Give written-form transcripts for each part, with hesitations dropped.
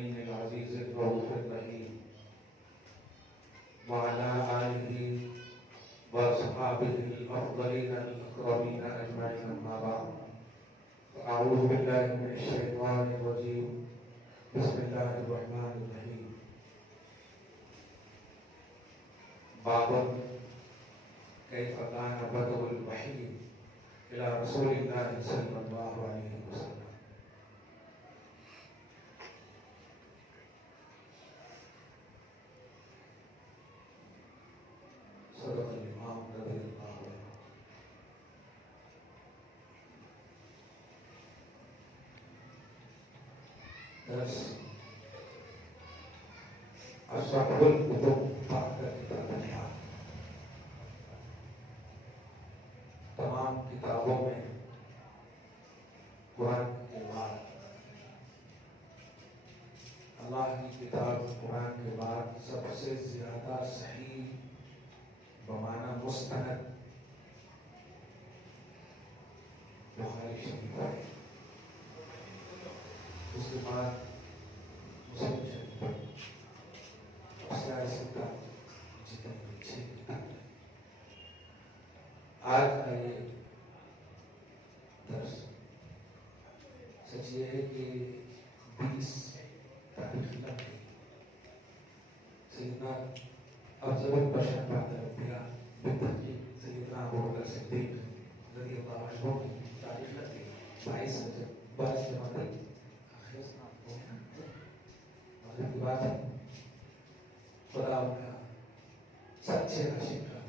الأمين العزيز الرؤوف الرحيم وعلى آله وأصحابه الأفضلين الأكرمين أجمعين أما بعد أعوذ بالله من الشيطان الرجيم بسم الله الرحمن الرحيم باب كيف كان بدء الوحي إلى رسول الله صلى الله عليه وسلم صدق الإمام رضي الله عنه. درس أصحاب الكتب بعد كتاب الله. تمام کتابوں میں قرآن کے بعد اللہ کی کتاب قرآن کے بعد سب سے زیادہ صحیح بمعنی مستند بخاری شریف ہے. اس کے بعد مسلم شریف ہے. اس کا ایسے کا جتنے پیچھے کتاب ہے. آج کا یہ درس سچ یہ ہے کہ 20 تاریخ لگ گئی. سیدنا افضل البشر بعد الانبیاء بالتحقیق سیدنا ابوبکر صدیق رضی اللہ عنہ کی تاریخ لگ گئی. 22 جمادی آخر مغرب کی بات ہے. خدا ان کا سچے عاشق کا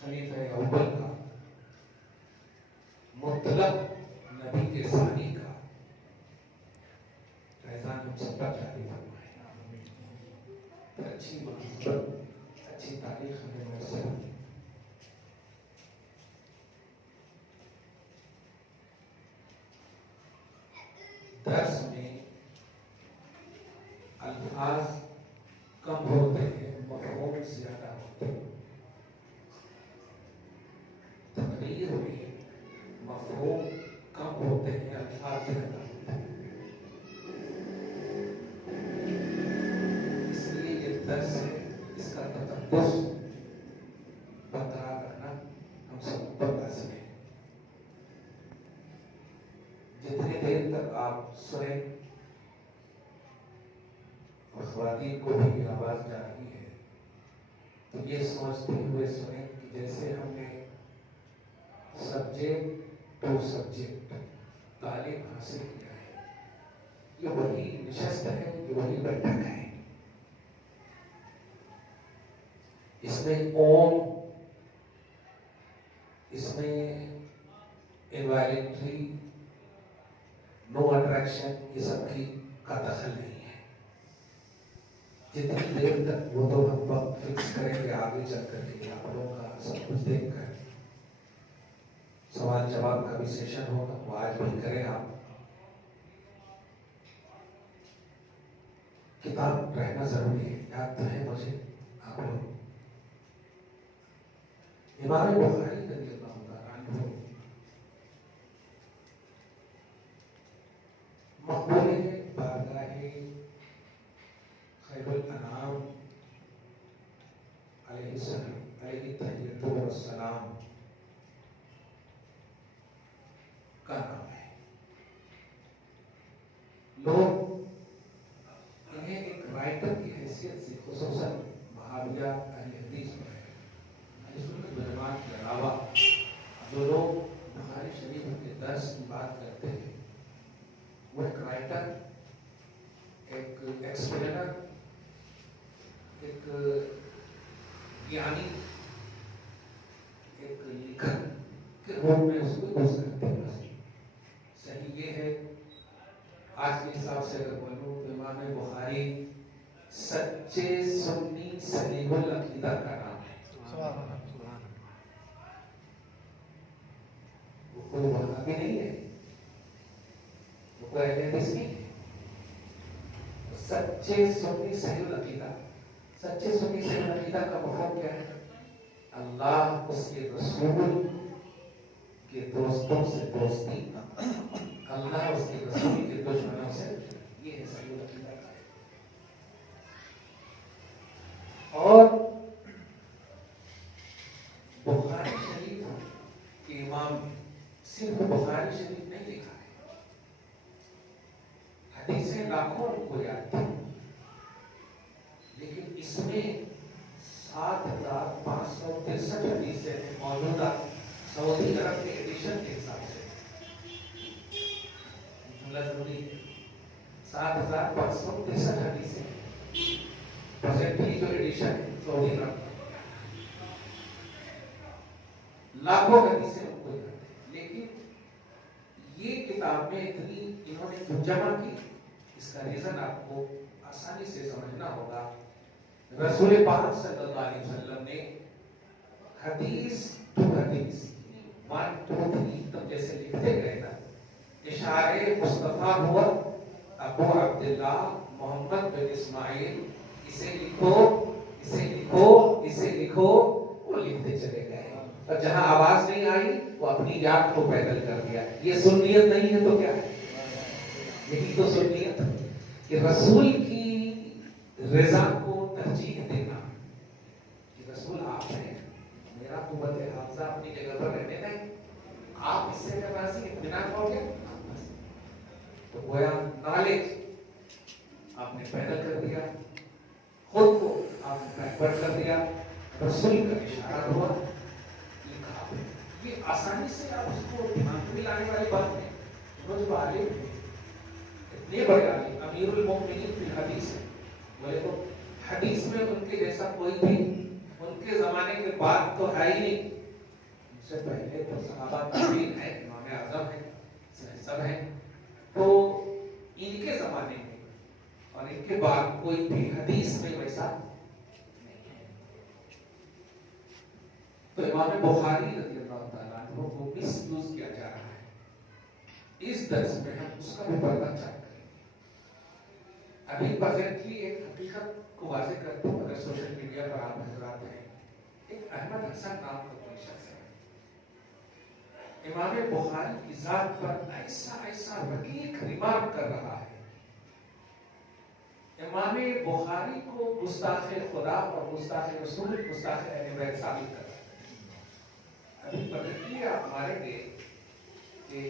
خلیفہ اول کا مطلق نبی کے ثانی کا فیضان ہم سب کا جاری فرمائے. اچھی مناسبت اچھی تاریخ ہمیں میسر ہوئی. درس میں الفاظ کم ہوتے ہیں مفہوم زیادہ ہوتے ہیں. تقریر میں مفہوم کم ہوتے ہیں الفاظ زیادہ ہوتے ہیں. اس لیے یہ درس ہے. اس کا تقدس برقرار رکھنا ہم سب پر لازم ہے. جتنے دیر تک آپ سنیں اور خواتین کو بھی آواز جا رہی ہے تو یہ سمجھتے ہوئے سنیں کہ جیسے ہم نے سبجیکٹ ٹو سبجیکٹ تعلیم حاصل کیا ہے. یہ وہی نشست ہے, یہ وہی بیٹھک ہے. اس میں اوم, اس میں انوائرمنٹری نو اٹریکشن یہ سب کی کا دخل نہیں ہے. جتنی دیر تک وہ تو ہم وقت فکس کریں گے آگے چل کر کے آپ لوگوں کا سب کچھ دیکھ کر. سوال جواب کا بھی سیشن ہوگا, وہ آج بھی کریں. آپ کتاب رہنا ضروری ہے. یاد تو ہے مجھے آپ لوگ امام بخاری رضی اللہ عنہ مقبول بارگاہ خیر الانام علیہ السلام علیہ تحیۃ والسلام کا نام ہے. لوگ انہیں ایک رائٹر کی حیثیت سے خصوصاً وہابیہ اہل حدیث میں کے علاوہ جو لوگ بخاری شریف کے درس کی بات کرتے ہیں وہ ایک رائٹر, ایک ایکسپلینر, ایک یعنی ایک لکھن کے روپ میں اس کو یوز کرتے ہیں. صحیح یہ ہے آج کے حساب سے اگر بولوں تو امام بخاری سچے سنی صحیح العقیدہ کا نام ہے. وہ کوئی وہابی نہیں ہے, وہ کوئی اہل حدیث نہیں ہے. سچے سنی صحیح العقیدہ. سچے سنی صحیح العقیدہ کا مفہوم کیا ہے؟ اللہ اس کے رسول کے دوستوں سے دوستی, اللہ اس کے رسول کے دشمنوں سے. یہ ہے صحیح العقیدہ کا. اور بخاری شریف کے امام صرف بخاری شریف نہیں لکھا ہے، حدیثیں لاکھوں کو یاد تھی، لیکن اس میں 7563 حدیثیں موجودہ سعودی عرب کے ایڈیشن کے حساب سے جملہ ضروری ہے. 7563 حدیثیں پریزنٹلی جو ایڈیشن ہے سعودی عرب کا، لاکھوں حدیثیں ان کو یاد ہیں. لیکن یہ کتاب میں اتنی انہوں نے جمع کی، اس کا ریزن آپ کو آسانی سے سمجھنا ہوگا. رسول پاک صلی اللہ علیہ وسلم نے حدیث ٹو حدیث 1 2 3 تب جیسے لکھتے گئے نا، اشارے مصطفیٰ ہوا ابو عبداللہ محمد بن اسماعیل، اسے لکھو اسے لکھو اسے لکھو، وہ لکھتے چلے گئے. اور جہاں آواز نہیں آئی وہ اپنی یاد کو پیدل کر دیا. یہ سنیت نہیں ہے تو کیا ہے؟ یہی تو سنیت کہ رسول کی رضا کو ترجیح دینا کہ رسول آپ ہیں، میرا قوت حافظہ اپنی جگہ پر رہنے دیں، آپ اس سے راضی اطمینان ہو گیا. تو گویا نالج آپ نے پیدا کر دیا، خود کو آپ نے بیکورڈ کر دیا، رسول کا اشارہ ہوا، لکھا. یہ آسانی سے آپ اس کو دماغ میں لانے والی بات نہیں. جو عالم ہے، اتنے بڑے عالم، امیر المومنین فی الحدیث ہے، بولے تو حدیث میں ان کے جیسا کوئی بھی ان کے زمانے کے بعد تو ہے ہی نہیں. ان سے پہلے تو صحابہ تابعین ہیں، امام اعظم ہیں، سب ہیں. تو ان کے زمانے میں اور ان کے بعد کوئی بھی حدیث میں ویسا نہیں ہے. تو امام بخاری رضی اللہ تعالیٰ عنہ کو مس یوز کیا جا رہا ہے. اس درس میں ہم اس کا بھی پردہ چاہتے ہیں. ابھی پریزنٹلی ایک حقیقت کو واضح کرتے ہوں. اگر سوشل میڈیا پر آپ حضرات ہیں، ایک احمد حسن نام کا کوئی شخص ہے، امام بخاری کی ذات پر ایسا رقیق ریمارک کر رہا ہے. امام بخاری کو گستاخ خدا اور گستاخ رسول، گستاخ اہل بیت ثابت کر رہا ہے. ابھی پریزنٹلی آپ ماریں گے کہ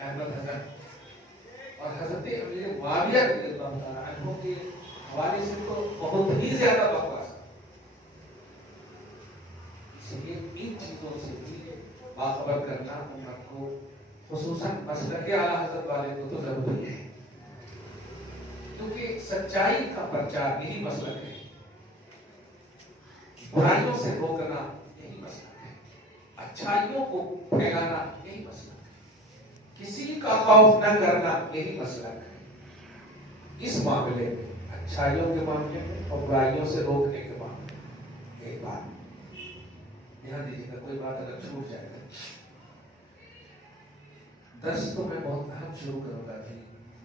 احمد حسن اور حضرت امیر معاویہ رضی اللہ تعالیٰ عنہ کے حوالے سے تو بہت ہی زیادہ بکواس ہے. اس لیے ان چیزوں سے بھی باخبر کرنا امت کو، خصوصاً مسلک اعلیٰ حضرت والے کو تو ضروری ہے، کیونکہ سچائی کا پرچار یہی مسلک ہے، برائیوں سے روکنا یہی مسلک ہے، اچھائیوں کو پھیلانا یہی مسلک ہے، کسی کا خوف نہ کرنا یہی مسلک ہے. اس معاملے میں، اچھائیوں کے معاملے میں اور برائیوں سے روکنے کے معاملے میں ایک بات دھیان دیجیے گا، کوئی بات اگر چھوٹ جائے گا. درس تو میں بہت اہم شروع کروں گا ابھی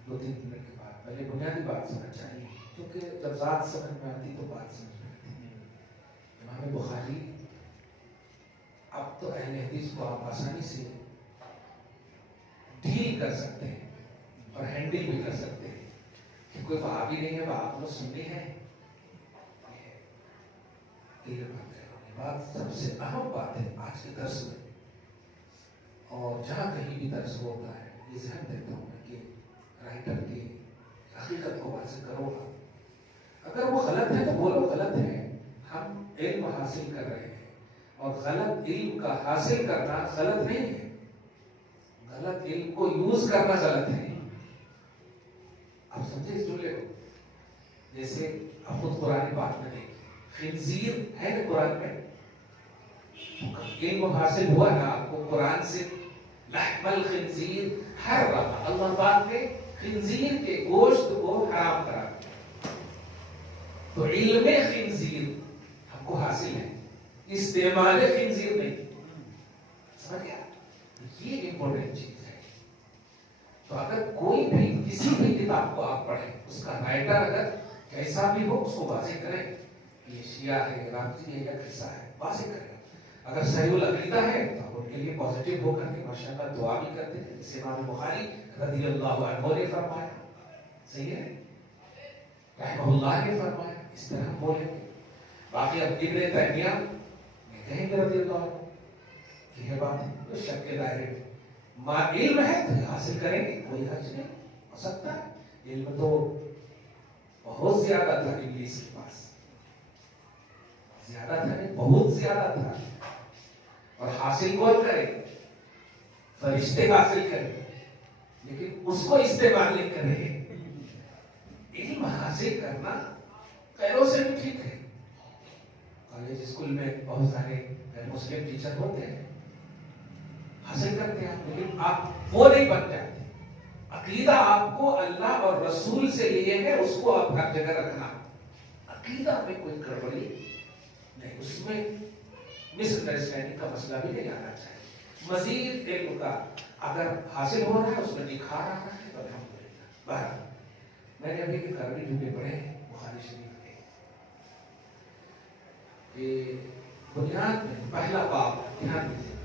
2-3 منٹ کے بعد. پہلے بنیادی بات سمجھ چاہیے، کیونکہ جب ذات سمجھ میں آتی تو بات سمجھ میں آتی. امام بخاری، اب تو اہل حدیث کو آپ آسانی سے ڈیل کر سکتے ہیں اور ہینڈل بھی کر سکتے ہیں کہ کوئی وہابی نہیں ہے، آپ لوگ سنی ہے. بات سب سے اہم بات ہے آج کے درس میں، اور جہاں کہیں بھی درس ہوتا ہے یہ ذہن دیتا ہوں کہ رائٹر کی حقیقت کو واضح کرو گا. اگر وہ غلط ہے تو بولو غلط ہے. ہم علم حاصل کر رہے ہیں اور غلط علم کا حاصل کرنا غلط نہیں ہے، غلط علم کو یوز کرنا غلط ہے. آپ سمجھے اس جملے کو؟ جیسے آپ خود قرآن پاک میں دیکھیں، خنزیر ہے نا قرآن میں، علم حاصل ہوا نا آپ کو قرآن سے. لحم الخنزیر حرم، اللہ پاک نے خنزیر کے گوشت کو حرام کرا دیا. تو علم خنزیر ہم کو حاصل ہے، استعمال خنزیر نہیں. سمجھ گیا؟ یہ امپورٹنٹ چیز ہے. تو اگر کوئی بھی کسی بھی کتاب کو آپ پڑھیں، اس کا رائٹر اگر کیسا بھی ہو اس کو واضح کریں کہ یہ شیعہ ہے، رافضی ہے یا کیسا ہے، واضح کریں. اگر صحیح العقیدہ ہے تو ان کے لیے پازیٹیو ہو کر کے ماشاءاللہ دعا بھی کرتے ہیں، جسے امام بخاری رضی اللہ عنہ نے فرمایا صحیح ہے؟ رحمہ اللہ نے فرمایا اس طرح بولیں گے. باقی اب ابن تیمیہ میں کہیں گے رضی اللہ عنہ کہ یہ بات تو شک کے دائرے میں علم ہے تو حاصل کریں گے, کوئی حرج نہیں ہو سکتا ہے. علم تو بہت زیادہ تھا ابلیس کے پاس, زیادہ تھا نہیں بہت زیادہ تھا, اور حاصل کون کرے؟ فرشتے حاصل کرے, لیکن اس کو استعمال نہیں کرے. علم حاصل کرنا غیروں سے بھی ٹھیک ہے. کالج اسکول میں بہت سارے مسلم ٹیچر ہوتے ہیں, حاصل کرتے ہیں, لیکن آپ وہ نہیں بن جاتے. عقیدہ آپ کو اللہ اور رسول سے یہ ہے, اس کو آپ ہر جگہ رکھنا. عقیدہ میں کوئی گڑبڑی نہیں, اس میں مس انڈرسٹینڈنگ کا مسئلہ بھی نہیں آنا چاہیے. مزید علم کا اگر حاصل ہو رہا ہے اس میں نکھار آ رہا ہے تو الحمدللہ. بہرحال میں نے ابھی کے کروی جملے پڑھے ہیں بخاری شریف کے, کہ بنیاد میں پہلا باب دھیان دیجیے,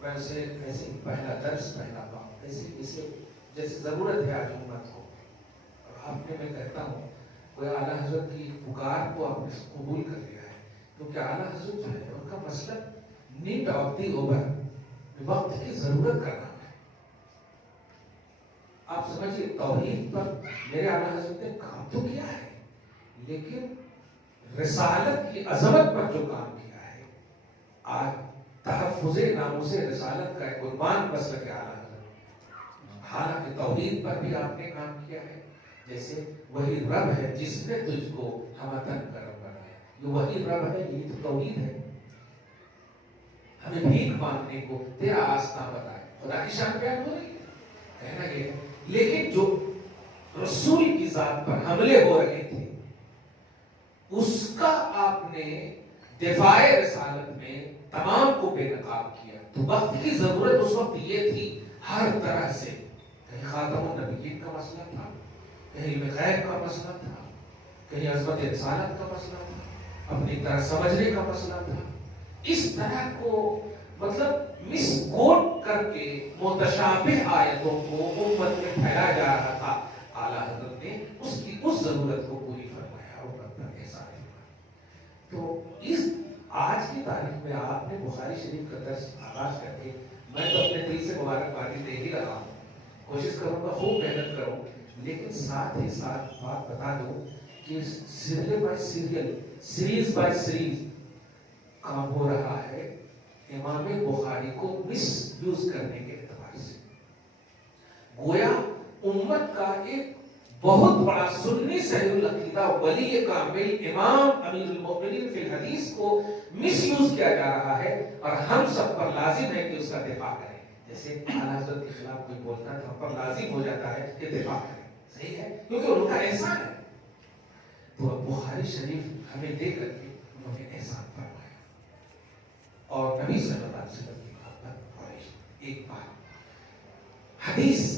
ویسے ایسے پہلا درس پہلا باب ایسے اسے جیسے ضرورت ہے آج امت کو. اور آپ نے میں کہتا ہوں کوئی اعلیٰ حضرت کی پکار کو آپ نے قبول کر لیا ہے, کیونکہ اعلیٰ حضرت جو ہے ان کا مطلب نیڈ آف دی اوور, وقت کی ضرورت کا نام ہے. آپ سمجھیے توحید پر میرے اعلیٰ حضرت نے کام تو کیا ہے, لیکن رسالت کی عظمت پر جو کام کیا ہے, آج تحفظ ناموس رسالت کا ایک عنوان مسلک ہے اعلیٰ حضرت. حالانکہ توحید پر بھی آپ نے کام کیا ہے, جیسے وہی رب ہے جس نے تجھ کو ہمتن کرم بنایا, یہ وہی رب ہے, یہ تو توحید ہے. ہمیں بھیک مانگنے کو تیرا آستہ بتائے, خدا کی شان بیان ہو رہی ہے, کہنا یہ ہے. لیکن جو رسول کی ذات پر حملے ہو رہے تھے اس کا آپ نے دفاع رسالت میں تمام کو بے نقاب کیا. تو وقت کی ضرورت اس وقت یہ تھی ہر طرح سے, کہیں خاتم النبیین کا مسئلہ تھا, کہیں علم غیب کا مسئلہ تھا, کہیں عظمت رسالت کا مسئلہ تھا, اپنی طرح سمجھنے کا مسئلہ تھا. اس طرح کو مطلب مس کوٹ کر کے متشابہ آیتوں کو امت میں پھیلایا جا رہا تھا. اعلیٰ حضرت نے اس کی اس ضرورت کو پوری فرمایا اور پر احسان فرمایا. تو اس آج کی تاریخ میں آپ نے بخاری شریف کا درس آغاز کر کے, میں تو اپنے دل سے مبارکبادی دے ہی رہا ہوں, کوشش کروں گا خوب محنت کروں, لیکن ساتھ ہی ساتھ بات بتا دوں کہ serial by serial, series by series کام ہو رہا ہے امام بخاری کو مس یوز کرنے کے اعتبار سے. گویا امت کا ایک بہت بڑا سنی صحیح العقیدہ ولی کامل امام امیر المؤمنین فی الحدیث کو مس یوز کیا جا رہا ہے, اور ہم سب پر لازم ہے کہ اس کا دفاع کریں. جیسے اعلیٰ حضرت کے خلاف کوئی بولتا ہے تو ہم پر لازم ہو جاتا ہے کہ دفاع کریں, صحیح ہے, کیونکہ ان کا احسان ہے. تو بخاری شریف ہمیں دے کر کے انہوں نے احسان فرمایا, اور نبی صلی اللہ علیہ وسلم کی محبت. اور ایک بات, حدیث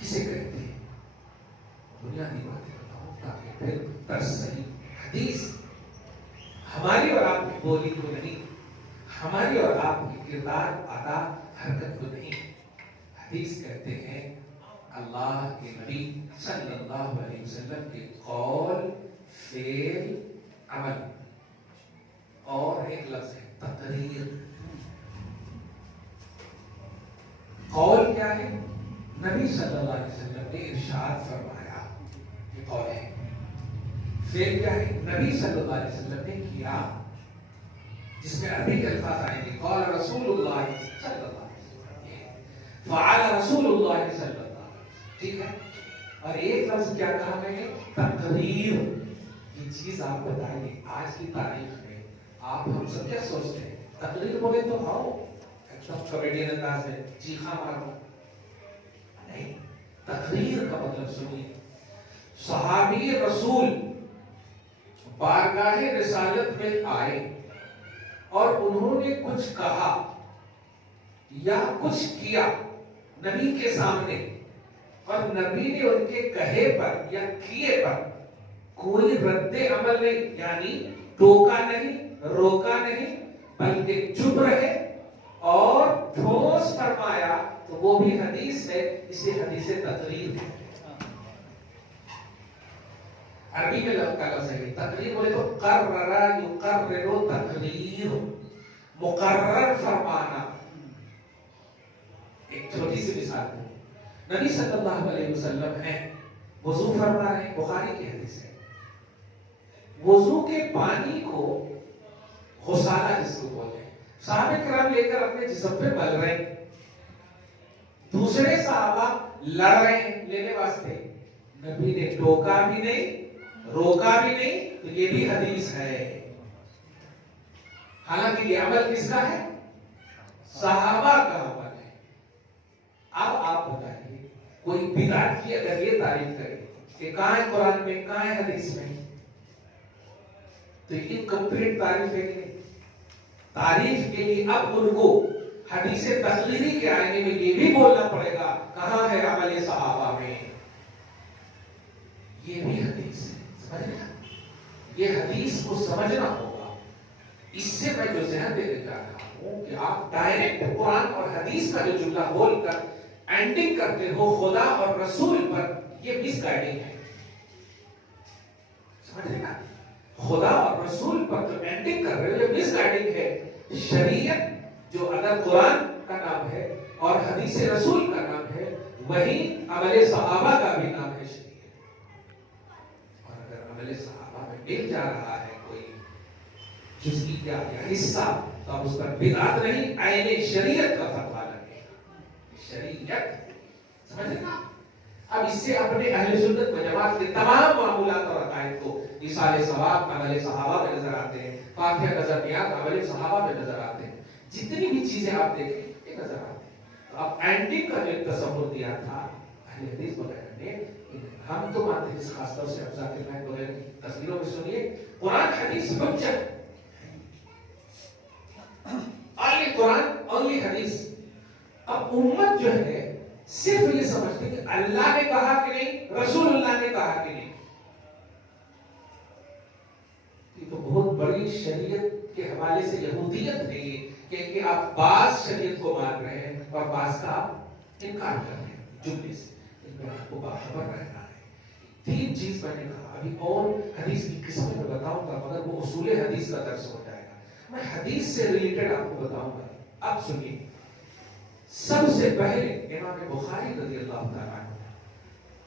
کسے کہتے ہیں, بنیادی باتیں بتاؤں تاکہ پھر درس صحیح. حدیث ہماری اور آپ کی بولی کو نہیں, ہماری اور آپ کی کردار ادا حرکت کو نہیں. حدیث کہتے ہیں اللہ کے نبی صلی اللہ علیہ وسلم کے قول, فعل, عمل, اور ایک لفظ ہے تقریر. قول کیا ہے؟ نبی صلی اللہ علیہ وسلم نے ارشاد فرمایا, یہ قول ہے. فعل کیا ہے؟ نبی صلی اللہ علیہ وسلم نے کیا, جس میں عربی کے الفاظ آئیں گے, قال رسول اللہ صلی اللہ علیہ وسلم, فعل رسول اللہ صلی اللہ علیہ وسلم, ٹھیک ہے. اور ایک لفظ کیا کہا میں نے؟ تقریر. یہ چیز آپ بتائیے آج کی تاریخ میں آپ ہم سب کیا سوچتے ہیں؟ تقریر بولے تو آؤ ایک دم کمیڈین انداز میں چیخا مارو, نہیں. تقریر کا مطلب سنیے. صحابی رسول بارگاہ رسالت میں آئے اور انہوں نے کچھ کہا یا کچھ کیا نبی کے سامنے, اور نبی نے ان کے کہے پر یا کیے پر کوئی رد عمل نہیں, یعنی ٹوکا نہیں, روکا نہیں, بلکہ چپ رہے اور ٹھوس فرمایا, تو وہ بھی حدیث ہے. اسے حدیث تقریر ہے. عربی میں لفظ کا لفظ ہے تقریر، بولے تو قرر یقرر تقریر، مقرر فرمانا. ایک چھوٹی سی مثال ہے، نبی صلی اللہ علیہ وسلم ہیں وضو فرما رہے ہیں، بخاری کی حدیث ہے، وضو کے پانی کو غسالہ جس کو بولتے ہیں، صحابہ کرام لے کر اپنے جسم پہ مل رہے ہیں، دوسرے صحابہ لڑ رہے ہیں لینے واسطے، نبی نے ٹوکا بھی نہیں روکا بھی نہیں. تو یہ بھی حدیث ہے، حالانکہ یہ عمل کس کا ہے؟ صحابہ کا عمل ہے. اب آپ بتائیے کوئی بدعت کی اگر یہ تعریف کرے کہ کہاں ہے قرآن میں کہاں ہے حدیث میں، تو یہ کمپلیٹ تعریف ہے کہ نہیں؟ تعریف کے لیے اب ان کو حدیث تقریری کے آئینے میں یہ بھی بولنا پڑے گا کہاں ہے عمل صحابہ میں. یہ بھی حدیث ہے، سمجھنا یہ حدیث کو سمجھنا ہوگا. اس سے میں جو ذہن دینے جا رہا ہوں کہ آپ ڈائریکٹ قرآن اور حدیث کا جو جملہ بول کر اینڈنگ کرتے ہو خدا اور رسول پر، یہ مس گائیڈنگ ہے. سمجھ نا، خدا اور رسول پر جو اینڈنگ کر رہے ہو یہ مس گائیڈنگ ہے. شریعت جو اگر قرآن کا نام ہے اور حدیث رسول کا نام ہے، وہی عمل صحابہ کا بھی نام ہے شریعت. اور اگر عمل صحابہ میں مل جا رہا ہے کوئی جزئیہ یا حصہ، تو اب اس پر بدعت نہیں، عین شریعت کا فتویٰ لگے گا. شریعت سمجھ نا. اب اس سے اپنے اہل سنت و جماعت کے تمام معمولات اور عقائد کو ایصال ثواب عمل صحابہ میں نظر آتے ہیں، فاتحہ نظریات عمل صحابہ میں نظر آتے ہیں، جتنی بھی چیزیں آپ دیکھیں یہ نظر آتے ہیں. تو اب اینڈنگ کا جو ایک تصور دیا تھا اہل حدیث وغیرہ نے، ہم تو مانتے ہیں اس خاص طور سے اب ذاکر نائک وغیرہ کی تصویروں میں سنیے، قرآن حدیث حجت، only قرآن only حدیث. اب امت جو ہے صرف یہ سمجھتے کہ اللہ نے کہا کہ نہیں، رسول اللہ نے کہا کہ نہیں. یہ تو بہت بڑی شریعت کے حوالے سے یہودیت ہے یہ کہ آپ بعض شریعت کو مان رہے ہیں اور بعض کا آپ انکار کر رہے ہیں جملے سے. ان پر آپ کو باخبر رہنا ہے. تین چیز میں نے کہا، ابھی اور حدیث کی قسمیں میں بتاؤں گا مگر وہ اصول حدیث کا درس ہو جائے گا. میں حدیث سے ریلیٹڈ آپ کو بتاؤں گا. اب سنیے، سب سے پہلے امام بخاری رضی اللہ تعالیٰ عنہ،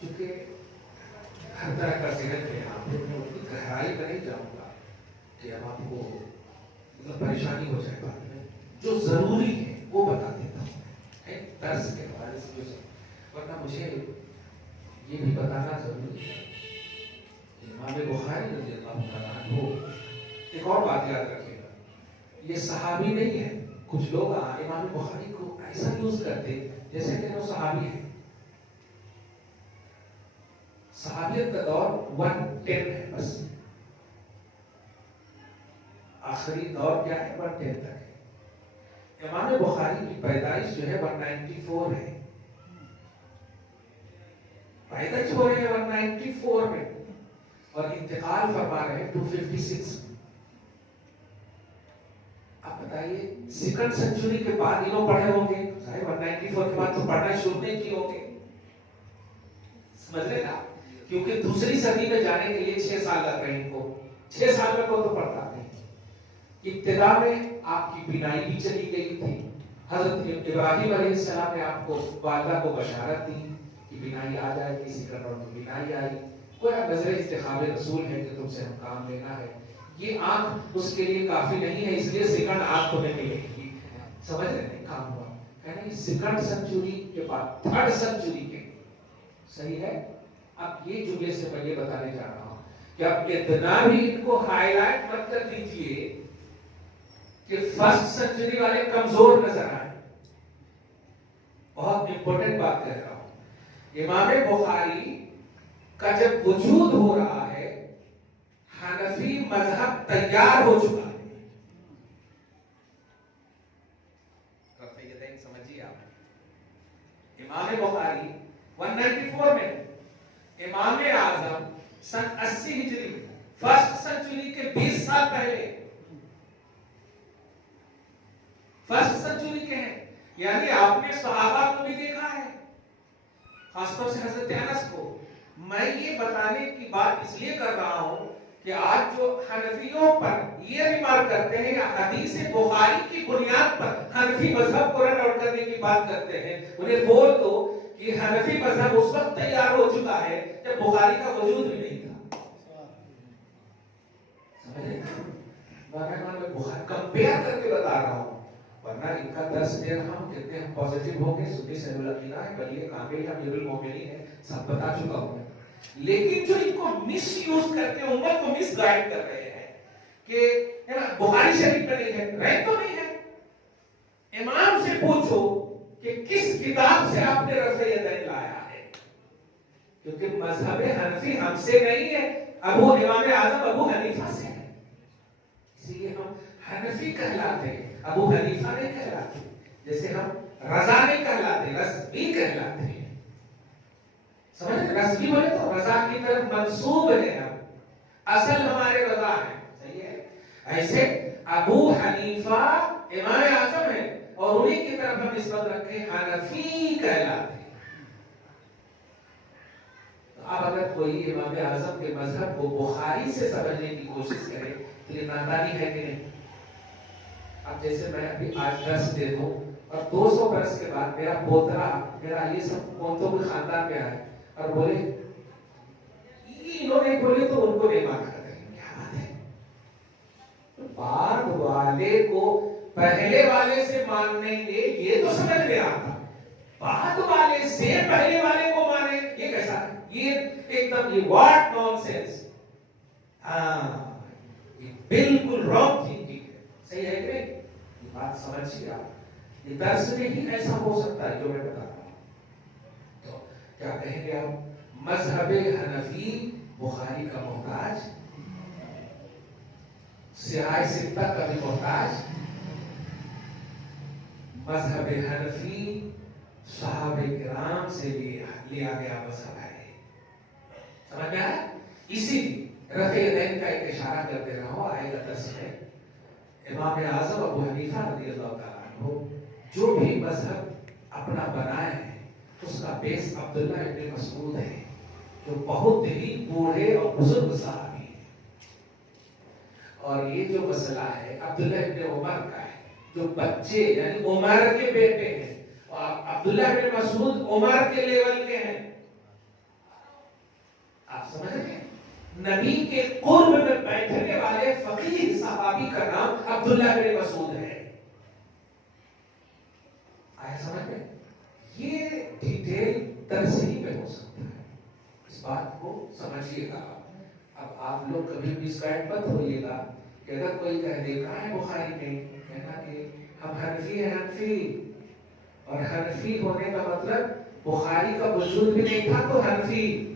چونکہ ہر طرح کا ذہن ہے یہاں پہ، میں اتنی گہرائی میں نہیں جاؤں گا کہ اب آپ کو پریشانی ہو جائے. بعد میں جو ضروری ہے وہ بتا دیتا ہوں درس کے حوالے سے، ورنہ مجھے یہ بھی بتانا ضروری ہے کہ امام بخاری رضی اللہ تعالیٰ عنہ، ایک اور بات یاد رکھیے گا، یہ صحابی نہیں ہے. کچھ لوگ امام بخاری کو ایسا یوز کرتے جیسے کہ وہ صحابی ہیں. صحابیت کا دور 110 ہے، بس آخری دور کیا ہے 110 تک ہے. امام بخاری کی پیدائش جو ہے 194 ہے، پیدائش ہو رہی ہے 194 میں اور انتقال فرما رہے ہیں 256. آپ بتائیے سیکنڈ سینچری کے بعد انہوں پڑھے ہوں گے، 194 کے بعد تو پڑھنا شروع نہیں کی ہوں گے. سمجھ رہے نا، کیونکہ دوسری صدی میں جانے کے لیے 6 سال لگ رہے ہیں ان کو. 6 سال میں کو تو پڑھتا نہیں. ابتدا میں آپ کی بینائی بھی چلی گئی تھی. حضرت ابراہیم علیہ السلام نے آپ کو والدہ کو بشارت دی کہ بینائی آ جائے گی، سیکنڈ اور بینائی آئی. کوئی نظر انتخاب رسول ہے کہ تم سے ہم کام لینا ہے. یہ آنکھ اس کے لیے کافی نہیں ہے، اس لیے سیکنڈ آنکھ تمہیں ملے گی. سمجھ رہے ہیں کام ہوا. کہنا یہ سیکنڈ سینچری کے بعد 3rd سینچری کے، صحیح ہے. اب یہ جملے سے میں یہ بتانے جا رہا ہوں کہ اب اتنا بھی ان کو ہائی لائٹ مت کر دیجیے کہ 1st سینچری والے کمزور نظر آئے. بہت امپورٹنٹ بات کہہ رہا ہوں. امام بخاری کا جب وجود ہو رہا ہے، حنفی مذہب تیار ہو چکا ہے. سمجھیے آپ، امام بخاری 194 میں، امام اعظم سن 80 ہجری میں، 1st سینچری کے 20 سال پہلے 1st سینچری کے ہیں. یعنی آپ نے صحابہ کو بھی دیکھا ہے، خاص طور سے حضرت انس کو. میں یہ بتانے کی بات اس لیے کر رہا ہوں کہ آج جو حنفیوں پر یہ ریمارک کرتے ہیں یا حدیث بخاری کی بنیاد پر حنفی مذہب کو رن آؤٹ کرنے کی بات کرتے ہیں، انہیں بول دو کہ حنفی مذہب اس وقت تیار ہو چکا ہے جب بخاری کا وجود بھی نہیں تھا. سمجھے؟ میں بخاری کمپیئر کر کے بتا رہا ہوں، ورنہ ان کا درس دے رہا ہوں کہتے ہیں پازیٹیو ہو کے سنی سے العقیدہ ہے بلیغ کامل ہے امیر المومنین ہے، سب بتا چکا ہوں. لیکن جو ان کو مس یوز کر کے امت کو مس گائیڈ کر رہے ہیں کہ بخاری شریف میں نہیں ہے، رہے تو نہیں ہے. امام سے پوچھو کہ کس کتاب سے آپ نے رفع یدین لایا ہے، کیونکہ مذہب حنفی ہم سے نہیں ہے، امام اعظم ابو حنیفہ سے ہے، اسی لیے ہم حنفی کہلاتے ہیں، ابو حنیفہ نہیں کہلاتے. جیسے ہم رضا نہیں کہلاتے، رضوی کہلاتے ہیں. سمجھ رضوی بولے تو رضا کی طرف منسوب ہے، ہم اصل ہمارے رضا ہے. صحیح ہے؟ ایسے ابو حنیفہ امام اعظم ہے اور انہیں کی طرف ہم نسبت رکھیں حنفی کہلاتے ہیں. اب اگر کوئی امام اعظم کے مذہب کو بخاری سے سمجھنے کی کوشش کرے تو یہ نادانی ہے کہ نہیں؟ اب جیسے میں ابھی آج درس دے دوں اور 200 برس کے بعد میرا پوترا میرا یہ سب کون تو کوئی خاندان میں آئے اور بولے یہ انہوں نے بولے تو ان کو نہیں مانا کرتے. کیا بات ہے؟ بعد والے کو پہلے والے سے ماننے کے یہ تو سمجھ میں آتا، بعد والے سے پہلے والے کو مانے یہ کیسا؟ یہ ایک دم یہ واٹ نان سینس. یہ بالکل رانگ تھنکنگ ہے. صحیح ہے کہ نہیں؟ یہ بات سمجھیے آپ، یہ درس میں ہی ایسا ہو سکتا ہے جو میں بتا رہا ہوں. تو کیا کہیں گے آپ؟ مذہب حنفی بخاری کا محتاج، سیاہ ستہ کا بھی محتاج. مذہب حنفی صحابہ کرام سے لیا گیا مذہب ہے. سمجھ میں آیا؟ اسی رفع یدین کا ایک اشارہ کر دے رہا ہوں. آئے گا درس میں امام اعظم ابو حنیفہ رضی اللہ تعالیٰ عنہ جو بھی مذہب اپنا بنائے ہیں اس کا بیس عبداللہ ابن مسعود ہے، جو بہت ہی بوڑھے اور بزرگ صحابی ہیں. اور یہ جو مسئلہ ہے عبداللہ ابن عمر کا ہے، جو بچے یعنی عمر کے بیٹے ہیں، اور عبداللہ ابن مسعود عمر کے لیول کے ہیں. آپ سمجھ رہے ہیں؟ نبی کے قرب میں بیٹھنے والے فقیہ صحابی کا نام عبداللہ بن مسعود ہے. آیا سمجھ میں؟ یہ ڈیٹیل ترسیح میں ہو سکتا ہے، اس بات کو سمجھیے گا. اب آپ لوگ کبھی بھی اسکائڈ مت ہوئیے گا کہ اگر کوئی کہہ دے کہاں ہے بخاری میں، کہنا کہ ہم حنفی ہیں. حنفی اور حنفی ہونے کا مطلب بخاری کا وجود بھی نہیں تھا تو حنفی.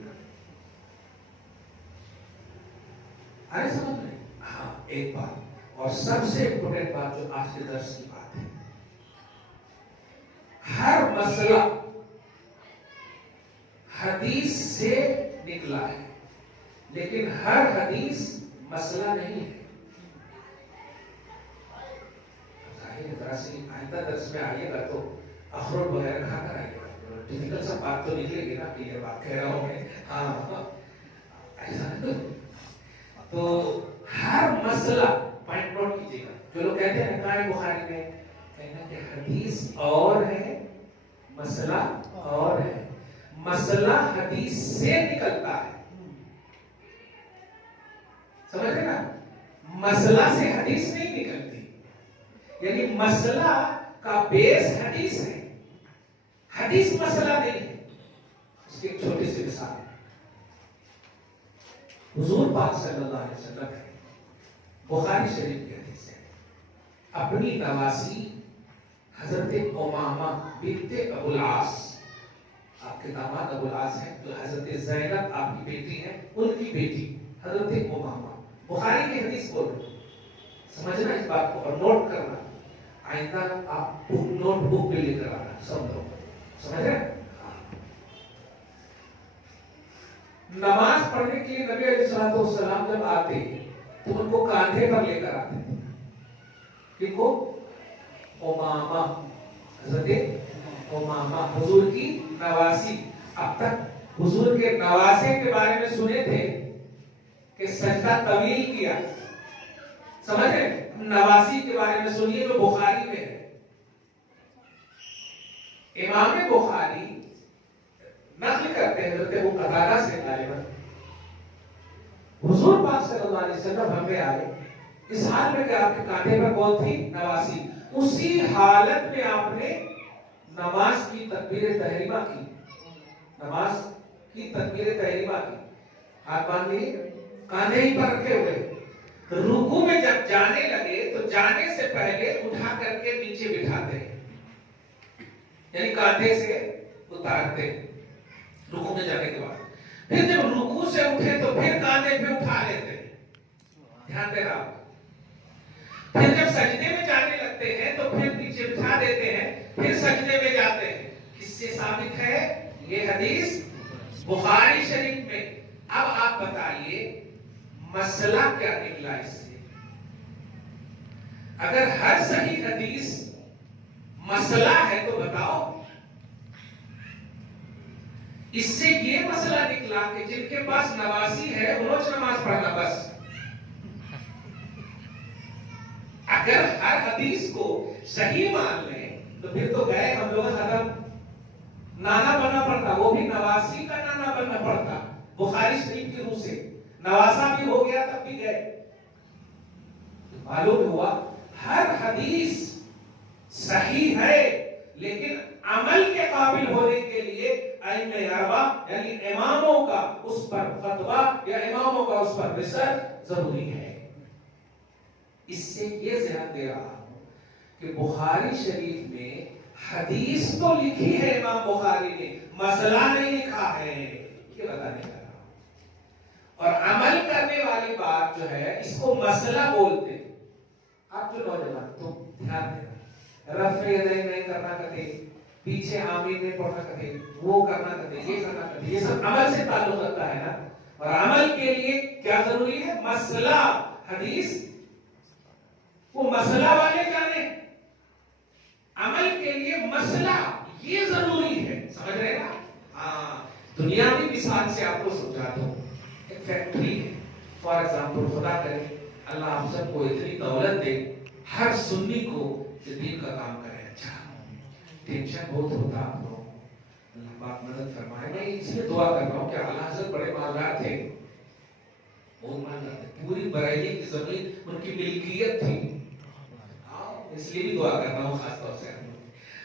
سمجھ میں؟ ہاں ایک بات اور سب سے امپورٹنٹ بات جو آج کے درس کی بات ہے، ہر مسئلہ حدیث سے نکلا ہے لیکن ہر حدیث مسئلہ نہیں ہے. آئندہ درس میں آئیے گا تو اخروٹ وغیرہ کھا کر آئیے گا، ڈیفیکلٹ سب بات تو نکلے گی نا کہ یہ بات کہہ رہا ہوں میں. ہاں ایسا تو ہر مسئلہ پوائنٹ نوٹ کیجیے گا. جو لوگ کہتے ہیں کہاں ہے بخاری میں، کہنا کہ حدیث اور ہے مسئلہ اور ہے. مسئلہ حدیث سے نکلتا ہے، سمجھ رہے نا؟ مسئلہ سے حدیث نہیں نکلتی، یعنی مسئلہ کا بیس حدیث ہے، حدیث مسئلہ نہیں ہے. اس کی ایک چھوٹی سی مثال ہے. حضور پاک صلی اللہ علیہ وسلم ہے، بخاری شریف کی حدیث ہے، اپنی نواسی حضرت امامہ بنت ابو العاص، آپ کے داماد ابو العاص ہیں، جو حضرت زینب آپ کی بیٹی ہیں، ان کی بیٹی حضرت امامہ بخاری کی حدیث بول رہے. سمجھنا اس بات کو اور نوٹ کرنا، آئندہ آپ نوٹ بک پہ لے کر آنا سب لوگ. سمجھ رہے ہیں؟ نماز پڑھنے کے لیے نبی علیہ الصلوۃ والسلام جب آتے تو ان کو کاندھے پر لے کر آتے تھے. کن کو؟ امامہ، حضرت امامہ حضور کی نواسی. اب تک حضور کے نواسے کے بارے میں سنے تھے کہ سجدہ طویل کیا. سمجھ رہے؟ نواسی کے بارے میں سنیے جو بخاری میں ہے. امام بخاری نقل کرتے ہیں حضرت ابو قتادہ سے غالباً حضور پاک صلی اللہ علیہ وسلم ہم میں آئے اس حال میں کہ آپ کے کاندھے پر کون تھی؟ نواسی. اسی حالت میں آپ نے نماز کی تکبیر تحریمہ کی. نماز کی تکبیر تحریمہ کی. ہاتھ باندھ لیے کاندھے ہی پر رکھے ہوئے. رکوع میں جب جانے لگے تو جانے سے پہلے اٹھا کر کے نیچے بٹھاتے ہیں, یعنی کاندھے سے اتارتے رکوع میں جانے کے بعد. پھر جب رکوع سے اٹھے تو پھر کاندھے پہ اٹھا لیتے ہیں. دھیان دے رہا. پھر جب سجدے میں جانے لگتے ہیں تو پھر نیچے بٹھا دیتے ہیں, پھر سجدے میں جاتے ہیں. کس سے ثابت ہے یہ حدیث؟ بخاری شریف میں. اب آپ بتائیے مسئلہ کیا نکلا اس سے؟ اگر ہر صحیح حدیث مسئلہ ہے تو بتاؤ. اس سے یہ مسئلہ نکلا کہ جن کے پاس نواسی ہے انہوں نے نماز پڑھنا بس. اگر ہر حدیث کو صحیح مان لیں تو پھر تو گئے ہم لوگ ختم. نانا بننا پڑتا, وہ بھی نواسی کا نانا بننا پڑتا بخاری شریف کی روح سے. نواسا بھی ہو گیا تب بھی گئے. معلوم ہوا ہر حدیث صحیح ہے لیکن عمل کے قابل ہونے کے لیے ائمہ اربعہ یعنی اماموں کا اس پر فتویٰ یا اماموں کا اس پر ریسرچ ضروری ہے. اس سے یہ ذہن دے رہا ہوں کہ بخاری شریف میں حدیث تو لکھی ہے امام بخاری نے, مسئلہ نہیں لکھا ہے. یہ بتانے کا اور عمل کرنے والی بات جو ہے اس کو مسئلہ بولتے ہیں. آپ جو نوجوان تم دھیان دینا, رفع یدین نہیں کرنا کہتے, پیچھے آمین نہیں پڑھنا کہتے, وہ کرنا کہتے, یہ کرنا کہتے, یہ سب عمل سے تعلق رکھتا ہے نا. اور عمل کے لیے کیا ضروری ہے؟ مسئلہ. حدیث وہ مسئلہ والے جانے, عمل کے لیے مسئلہ یہ ضروری ہے. سمجھ رہے نا؟ ہاں. دنیاوی مثال سے آپ کو سمجھاتا ہوں. ایک فیکٹری ہے, فار ایگزامپل خدا کرے اللہ آپ سب کو اتنی دولت دے ہر سنی کو کہ دین کا کام کرے. اچھا ٹینشن بہت ہوتا آپ لوگوں کو, اللہ پاک مدد فرمائے. میں اس لیے دعا کر رہا ہوں کہ اعلیٰ حضرت بڑے مالدار تھے, بہت مالدار تھے, پوری بریلی کی زمین ان کی ملکیت تھی. اس لیے بھی دعا کر رہا ہوں خاص طور سے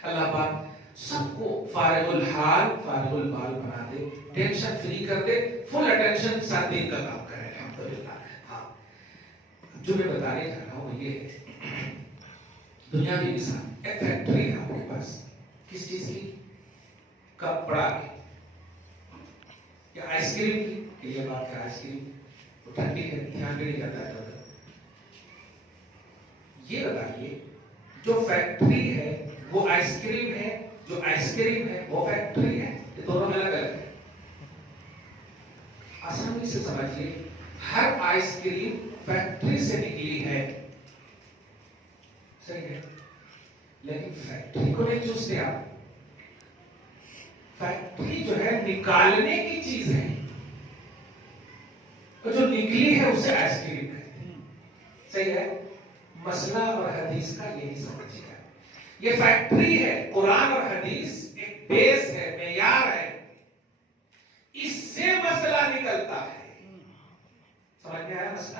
اللہ پاک سب کو فارغ الحال فارغ البال بنا دے, ٹینشن فری کر دے, فل اٹینشن ساتھ دین کا کام کرے. الحمدللہ. ہاں جو میں بتانے جا رہا ہوں یہ ہے دنیا کی مثال. ایک فیکٹری ہے آپ کے پاس, کس چیز کی؟ کپڑا کی یا آئس کریم کی. کہ یہ بات ہے آئس کریم وہ ٹھنڈی ہے, دھیان بھی نہیں جاتا ہے. یہ بتائیے جو فیکٹری ہے وہ آئس کریم ہے, جو آئس کریم ہے وہ فیکٹری ہے, یہ دونوں الگ الگ ہیں. آسانی سے سمجھیے ہر آئس کریم فیکٹری سے نکلی ہے, صحیح ہے, لیکن فیکٹری کو نہیں چوستے آپ. فیکٹری جو ہے نکالنے کی چیز ہے, تو جو نکلی ہے اسے آئس کریم کہتے ہیں. صحیح ہے. مسئلہ اور حدیث کا یہی سمجھیے. یہ فیکٹری ہے, قرآن اور حدیث ایک بیس ہے, معیار ہے, اس سے مسئلہ نکلتا ہے. سمجھ میں آیا مسئلہ؟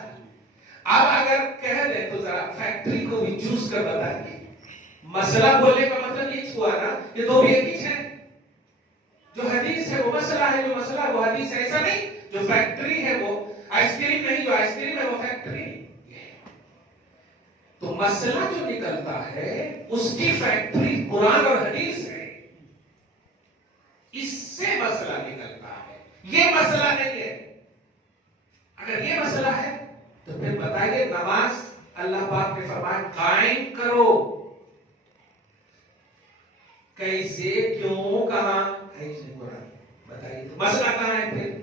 اب اگر کہہ دیں تو ذرا فیکٹری کو بھی چوز کر بتائیے. مسئلہ بولنے کا مطلب یہ ہوا نا یہ دو بھی ایک ہی ہے. جو حدیث ہے وہ مسئلہ ہے, جو مسئلہ وہ حدیث ہے. ایسا نہیں جو فیکٹری ہے وہ آئس کریم نہیں, جو آئس کریم ہے وہ فیکٹری. تو مسئلہ جو نکلتا ہے اس کی فیکٹری قرآن اور حدیث ہے, اس سے مسئلہ نکلتا ہے. یہ مسئلہ نہیں ہے. اگر یہ مسئلہ ہے تو پھر بتائیے نماز اللہ پاک نے فرمایا قائم کرو. کیسے, کیوں, کہاں ہے اس نے قرآن بتائیے. تو مسئلہ کہاں ہے پھر؟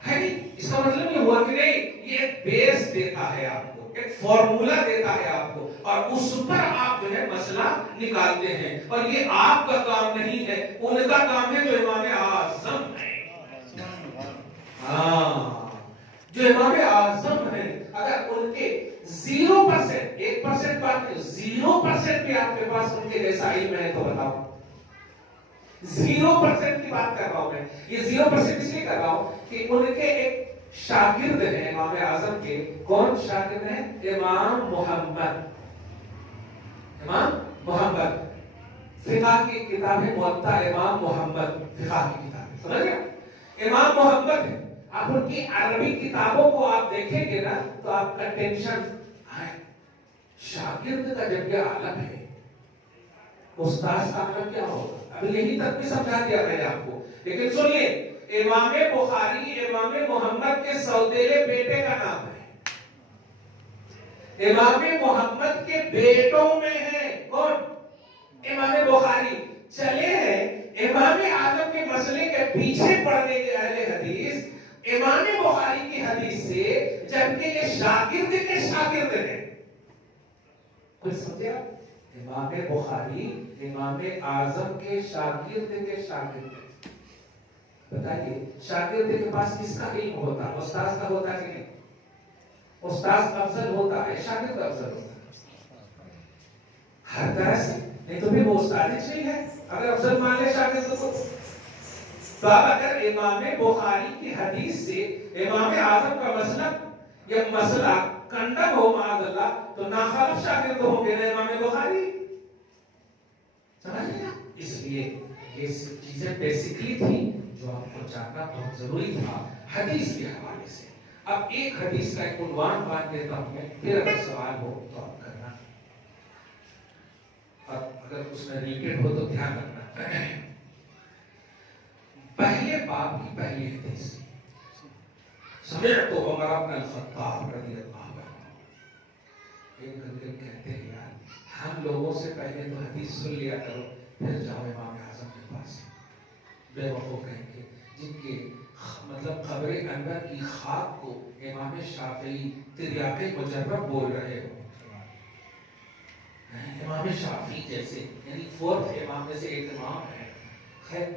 ہے نہیں. اس کا مطلب یہ ہوا کہ نہیں, یہ بیس دیتا ہے آپ کو, ایک فارمولا دیتا ہے آپ کو اور اس پر آپ جو ہے مسئلہ نکالتے ہیں. اور یہ آپ کا کام نہیں ہے, ان کا کام ہے جو امام اعظم ہے. ہاں, جو امام اعظم ہے, اگر ان کے 0% 1% بات نہیں, 0% بھی آپ کے پاس ان کے جیسا علم ہے تو بتاؤ. 0% کی بات کر رہا ہوں میں. یہ 0% اس لیے کر رہا ہوں کہ ان کے ایک شاگرد ہیں امام اعظم کے. کون شاگرد ہیں؟ امام محمد. امام محمد فقہ کی کتاب ہے موطا, امام محمد فقہ کی کتاب ہے, سمجھ گیا؟ امام محمد ہے. آپ ان کی عربی کتابوں کو آپ دیکھیں گے نا تو آپ کا ٹینشن ہے. شاگرد کا جب یہ عالم ہے, استاد کا عالم کیا ہوگا؟ ابھی یہی تک بھی سمجھا دیا میں نے آپ کو. لیکن سنیے, امام بخاری امام محمد کے سوتیلے بیٹے کا نام ہے. امام محمد کے بیٹوں میں ہے کون؟ امام بخاری. چلے ہیں امام اعظم کے مسئلے کے پیچھے پڑنے کے اہل حدیث امام بخاری کی حدیث سے, جبکہ یہ شاگرد کے شاگرد ہیں. کچھ سمجھے آپ؟ امام بخاری امام اعظم کے شاگرد کے شاگرد ہیں. بتائیے شاگرد کے پاس کس کا علم ہوتا؟ استاد کا ہوتا کہ نہیں؟ استاد افضل ہوتا ہے, شاگرد افضل ہوتا ہے ہر طرح سے, نہیں تو پھر وہ استاد ہی نہیں ہے اگر افضل مان لے شاگرد کو. تو اب اگر امام بخاری کی حدیث سے امام اعظم کا مسلک یا مسئلہ کنڈم ہو معاذ اللہ, تو ناخالف شاگرد ہوں گے نا امام بخاری. سمجھ لیا؟ اس لیے یہ چیزیں بیسکلی تھی جو آپ کو جاننا بہت ضروری تھا حدیث کے حوالے سے. اب ایک حدیث کا ایک عنوان باندھ دیتا ہوں میں, پھر اگر سوال ہو تو آپ کرنا, اور اگر اس میں ریلیٹڈ ہو تو دھیان رکھنا. پہلے باب کی پہلی حدیث, سمعت عمر بن الخطاب رضی اللہ عنہ. ایک گھر کہتے ہیں یار ہم لوگوں سے پہلے تو حدیث سن لیا کرو, پھر جاؤ امام اعظم کے پاس. بے وقوف کہیں گے جن کے مطلب قبر انور کی خاک کو امام شافعی تریاق مجرب بول رہے ہو. امام شافعی جیسے یعنی فورتھ امام میں سے ایک امام ہے, خیر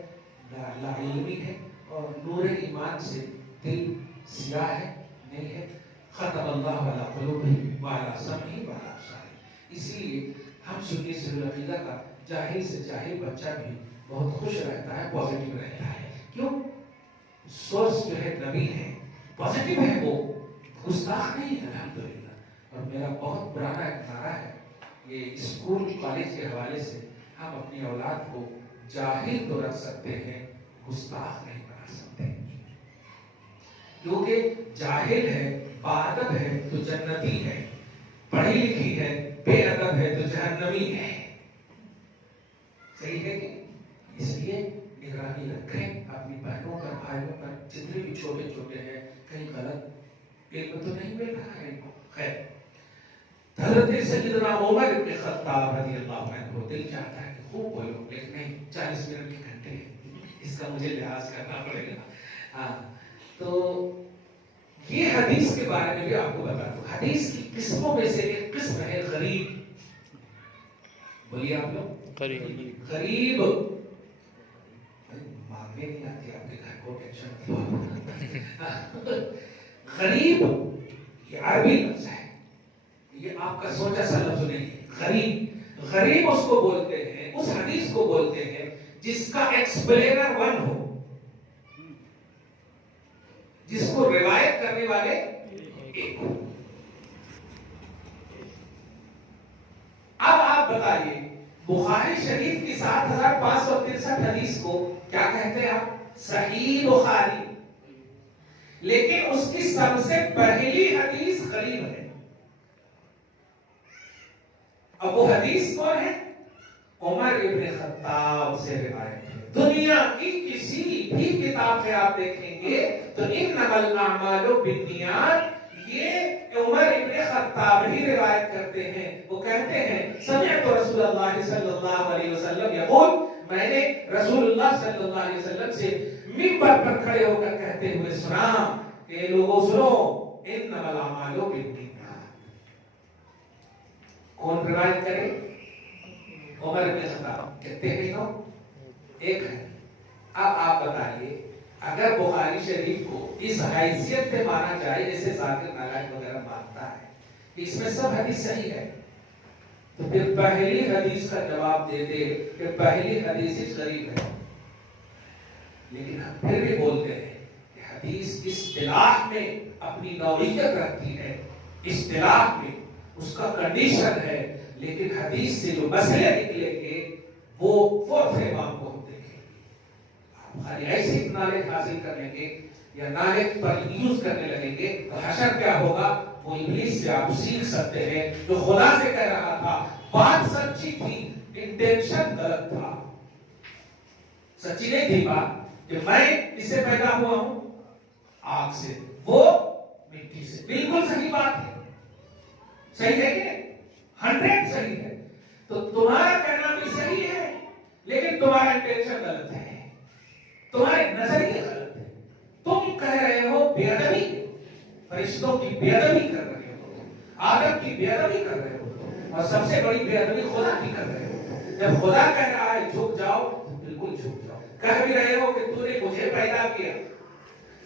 لا علمی ہے اور نور ایمان سے دل سیاہ ہے نہیں ہے. ختم اللہ علی قلوبہم وعلی سمعہم وعلی ابصارہم. اسی لیے ہم سنی سے العقیدہ کا جاہل سے جاہل بچہ بھی بہت خوش رہتا ہے, پازیٹیو رہتا ہے. کیوں؟ سورس جو ہے نبی ہے, پازیٹیو ہے, وہ گستاخ نہیں ہے الحمدللہ. اور میرا بہت پرانا ایک نعرہ ہے, یہ اسکول کالج کے حوالے سے, ہم اپنی اولاد کو جاہل تو رکھ سکتے ہیں, گستاخ نہیں بنا سکتے. کیونکہ جاہل ہے, باادب ہے تو جنتی ہے, پڑھی لکھی ہے, بے ادب ہے تو جہنمی ہے. صحیح ہے کہ؟ اس لیے نگرانی رکھیں اپنی بہنوں پر, بھائیوں پر, جتنے بھی چھوٹے چھوٹے ہیں. کہیں غلط علم تو نہیں مل رہا ہے ان کو. خیر, حضرت سیدنا عمر بن خطاب رضی اللہ عنہ, دل چاہتا ہے کہ خوب بولو لیکن نہیں, 40 منٹ کے گھنٹے ہیں, اس کا مجھے لحاظ کرنا پڑے گا. ہاں, تو یہ حدیث کے بارے میں بھی آپ کو بتا دوں. حدیث کی قسموں میں سے ایک قسم ہے غریب. بولیے آپ لوگ, غریب. مانگنے نہیں آتی آپ کے گھر کو, ٹینشن. غریب یہ عربی لفظ ہے, یہ آپ کا سوچا سا لفظ نہیں ہے. غریب, غریب اس کو بولتے ہیں, اس حدیث کو بولتے ہیں جس کا ایکسپلینر ون ہو, جس کو روایت کرنے والے ایک ہو. اب آپ بتائیے بخاری شریف کی 7563 حدیث کو کیا کہتے ہیں آپ؟ صحیح بخاری. لیکن اس کی سب سے پہلی حدیث غریب ہے. اب وہ حدیث کون ہے؟ عمر ابن خطاب سے روایت ہے. دنیا کی کسی بھی کتاب میں آپ دیکھیں گے تو انما الاعمال بالنیات, یہ عمر ابن خطاب ہی روایت کرتے ہیں. وہ کہتے ہیں سمعت رسول اللہ صلی اللہ علیہ وسلم یقول, میں نے رسول اللہ صلی اللہ علیہ وسلم سے منبر پر کھڑے ہو کر کہتے ہوئے سنا کہ لوگوں سنو, انما الاعمال بالنیات, کون روایت کرے؟ عمر بن خطاب. کتنے ہیں تو ایک ہے. اب آپ بتائیے اگر بخاری شریف کو اس حیثیت سے مانا جائے جیسے ذاکر نائک وغیرہ مانتا ہے کہ اس میں سب حدیث صحیح ہے، تو پھر پہلی حدیث کا جواب دے دے کہ پہلی حدیث غریب ہے. لیکن ہم پھر بھی بولتے ہیں کہ حدیث اصطلاح میں اپنی نوعیت رکھتی ہے، اصطلاح میں اس کا کنڈیشن ہے، لیکن حدیث سے جو مسئلے نکلیں گے وہ فورتھ امام کو ہم دیکھیں گے. آپ خالی ایسے ہی نالج حاصل کر لیں گے یا نالج پر یوز کرنے لگیں گے تو حشر کیا ہوگا؟ وہ ابلیس سے آپ سیکھ سکتے ہیں جو خدا سے کہہ رہا تھا بات سچی تھی، انٹینشن غلط تھا. سچی نہیں تھی بات کہ میں اس سے پیدا ہوا ہوں آگ سے، وہ مٹی سے. بالکل صحیح بات ہے، صحیح ہے کہ 100 صحیح ہے. تو تمہارا کہنا بھی صحیح ہے لیکن تمہارا انٹینشن غلط ہے، تمہارے نظریے غلط ہے. تم کہہ رہے ہو بے ادبی، فرشتوں کی بے ادبی کر رہے ہو، آدم کی بے ادبی کر رہے ہو، اور سب سے بڑی بے ادبی خدا کی کر رہے ہو. جب خدا کہہ رہا ہے جھک جاؤ تو بالکل جھک جاؤ. کہہ بھی رہے ہو کہ تو نے مجھے پیدا کیا،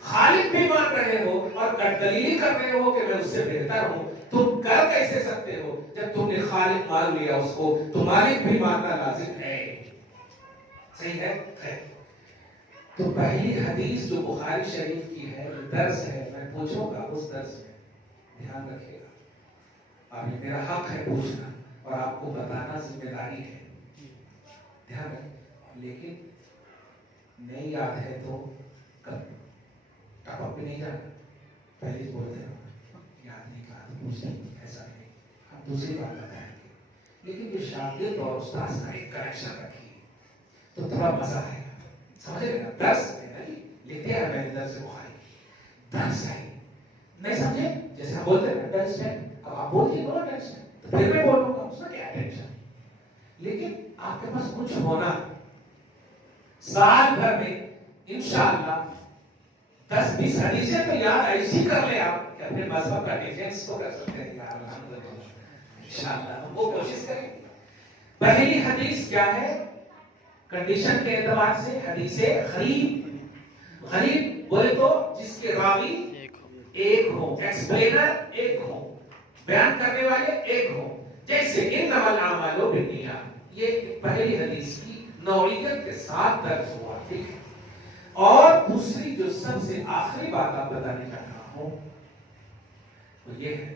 خالق بھی مان رہے ہو اور دلیل کر رہے ہو کہ میں اس سے بہتر ہوں. تم کر کیسے سکتے ہو جب تم نے خالق مان لیا اس کو تو مالک بھی ماننا لازم ہے. صحیح ہے. تو پہلی حدیث جو بخاری شریف کی ہے درس ہے، میں پوچھوں گا اس درس میں دھیان رکھیے گا. اور یہ میرا حق ہے پوچھنا اور آپ کو بتانا ذمہ داری ہے، دھیان رکھیں. لیکن نہیں یاد ہے تو کب ٹاپ بھی نہیں جانا، پہلے بول دیں یاد نہیں کہا تو پوچھ لیں، ایسا نہیں. ہم دوسری بات بتائیں گے لیکن یہ شاگرد اور استاذ کا ایک کنیکشن رکھیے تو تھوڑا مزہ آئے گا. سمجھے گا؟ درس ہے نا، لکھتے ہیں میں نے درس بخاری درس ہے. نہیں سمجھے؟ جیسے ہم بولتے ہیں درس ہے، اب آپ بول دیے بولو درس ہے تو پھر میں بولوں گا، اس میں کیا ٹینشن. لیکن آپ کے پاس کچھ ہونا سال بھر میں انشاءاللہ 10-20 حدیثیں تو یاد ایسی کر لیں آپ کہ اپنے مذہب کا ڈیفینس تو کر سکتے ہیں یار. انشاءاللہ ہم وہ کوشش کریں. پہلی حدیث کیا ہے کنڈیشن کے اعتبار سے؟ حدیث غریب. غریب بولے تو جس کے راوی ایک ہو، ایکسپلینر ایک ہو، بیان کرنے والے ایک ہو. جیسے انما الاعمال بالنیات، یہ پہلی حدیث کی نوعیت کے ساتھ درج ہوا. ٹھیک ہے. اور دوسری جو سب سے آخری بات آپ بتانے چاہ رہا ہوں وہ یہ ہے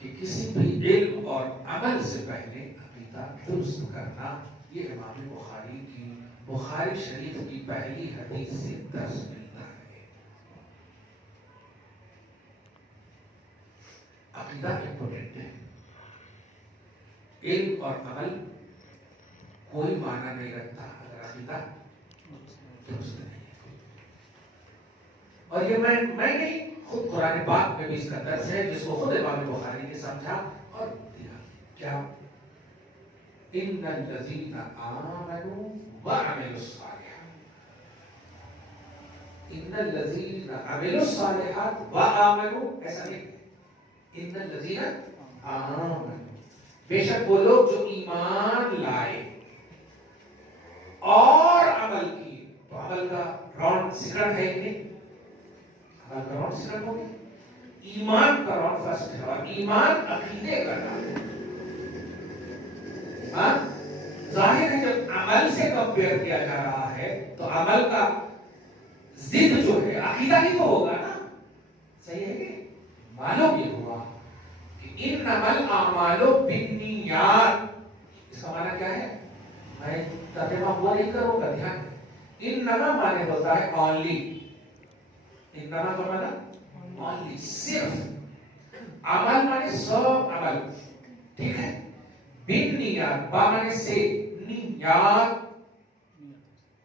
کہ کسی بھی علم اور عمل سے پہلے عقیدہ درست کرنا. یہ امام بخاری کی بخاری شریف کی پہلی حدیث سے درس ملتا ہے. عقیدہ امپورٹنٹ ہے. علم اور عمل کوئی معنی نہیں رکھتا اگر عقیدہ درست نہیں ہے. اور یہ میں نہیں، خود قرآن پاک میں بھی اس کا درس ہے جس کو خود امام بخاری نے سمجھا اور دیا. کیا؟ ان الذین آمنوا وعملوا الصالحات. ان الذین عملوا الصالحات وآمنوا، ایسا نہیں. ان الذین آمنوا، بے شک وہ لوگ جو ایمان لائے اور عمل کی. تو عمل کا راؤنڈ سیکنڈ ہے کہ نہیں؟ عمل کا راؤنڈ سیکنڈ ہو گیا، ایمان کا راؤنڈ فرسٹ ہے. اور ایمان عقیدے کا نام ہے. ظاہر ہے جب عمل سے کمپیئر کیا جا رہا ہے تو عمل کا ضد جو ہے عقیدہ ہی تو ہوگا نا. صحیح ہے کہ معلوم یہ ہوا کہ انما الاعمال بالنیات. اس کا معنی کیا ہے؟ میں ترجمہ وہ نہیں کروں گا، دھیان. انما معنی ہوتا ہے اونلی. انما کا معنی اونلی، صرف. عمل معنی سب عمل. ٹھیک ہے. بالنیات با معنی سے، نیات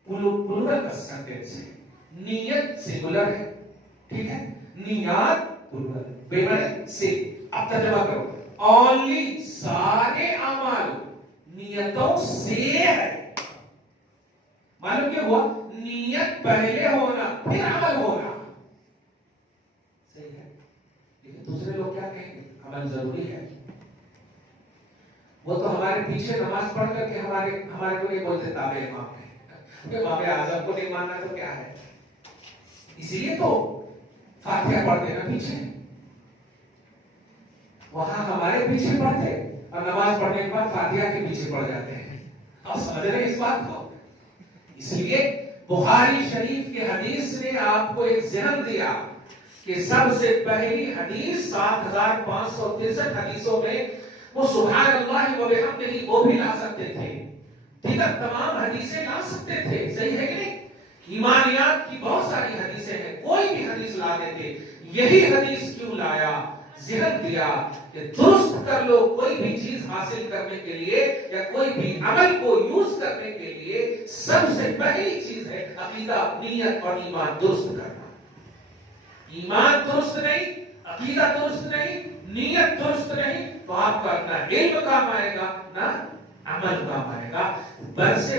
پلورل کا سینٹینس ہے، نیت سنگولر ہے. ٹھیک ہے. نیات پلورل، بے معنی سے. اب ترجمہ کرو. اونلی سارے اعمال نیتوں سے ہے. معلوم کیا ہوا؟ نیت پہلے ہونا پھر عمل ہونا. صحیح ہے. لیکن دوسرے لوگ کیا کہیں گے؟ عمل ضروری ہے. وہ تو ہمارے پیچھے نماز پڑھ کر کے ہمارے کو نہیں بولتے تابع امام ہے، امام اعظم کو نہیں ماننا تو کیا ہے؟ اسی لیے تو فاتحہ پڑھتے نا پیچھے، وہاں ہمارے پیچھے پڑھتے اور نماز پڑھنے کے بعد فاتحہ کے پیچھے پڑھ جاتے ہیں. آپ سمجھ رہے ہیں اس بات کو؟ اس لیے بخاری شریف کی حدیث نے آپ کو ایک ذہن دیا کہ سب سے پہلی حدیث 7563 حدیثوں میں وہ سبحان اللہ و بحمدہ وہ بھی لا سکتے تھے، دیگر تمام حدیثیں لا سکتے تھے. صحیح ہے کہ نہیں؟ ایمانیات کی بہت ساری حدیثیں ہیں، کوئی بھی حدیث لا دیتے. یہی حدیث کیوں لایا؟ ذہن دیا کہ درست کر لو. کوئی بھی چیز حاصل کرنے کے لیے یا کوئی بھی عمل کو یوز کرنے کے لیے سب سے پہلی چیز ہے عقیدہ، نیت اور ایمان درست کرنا. ایمان درست نہیں، عقیدہ درست نہیں، نیت درست نہیں تو آپ کا نہ علم کام آئے گا نہ عمل کام آئے گا. درس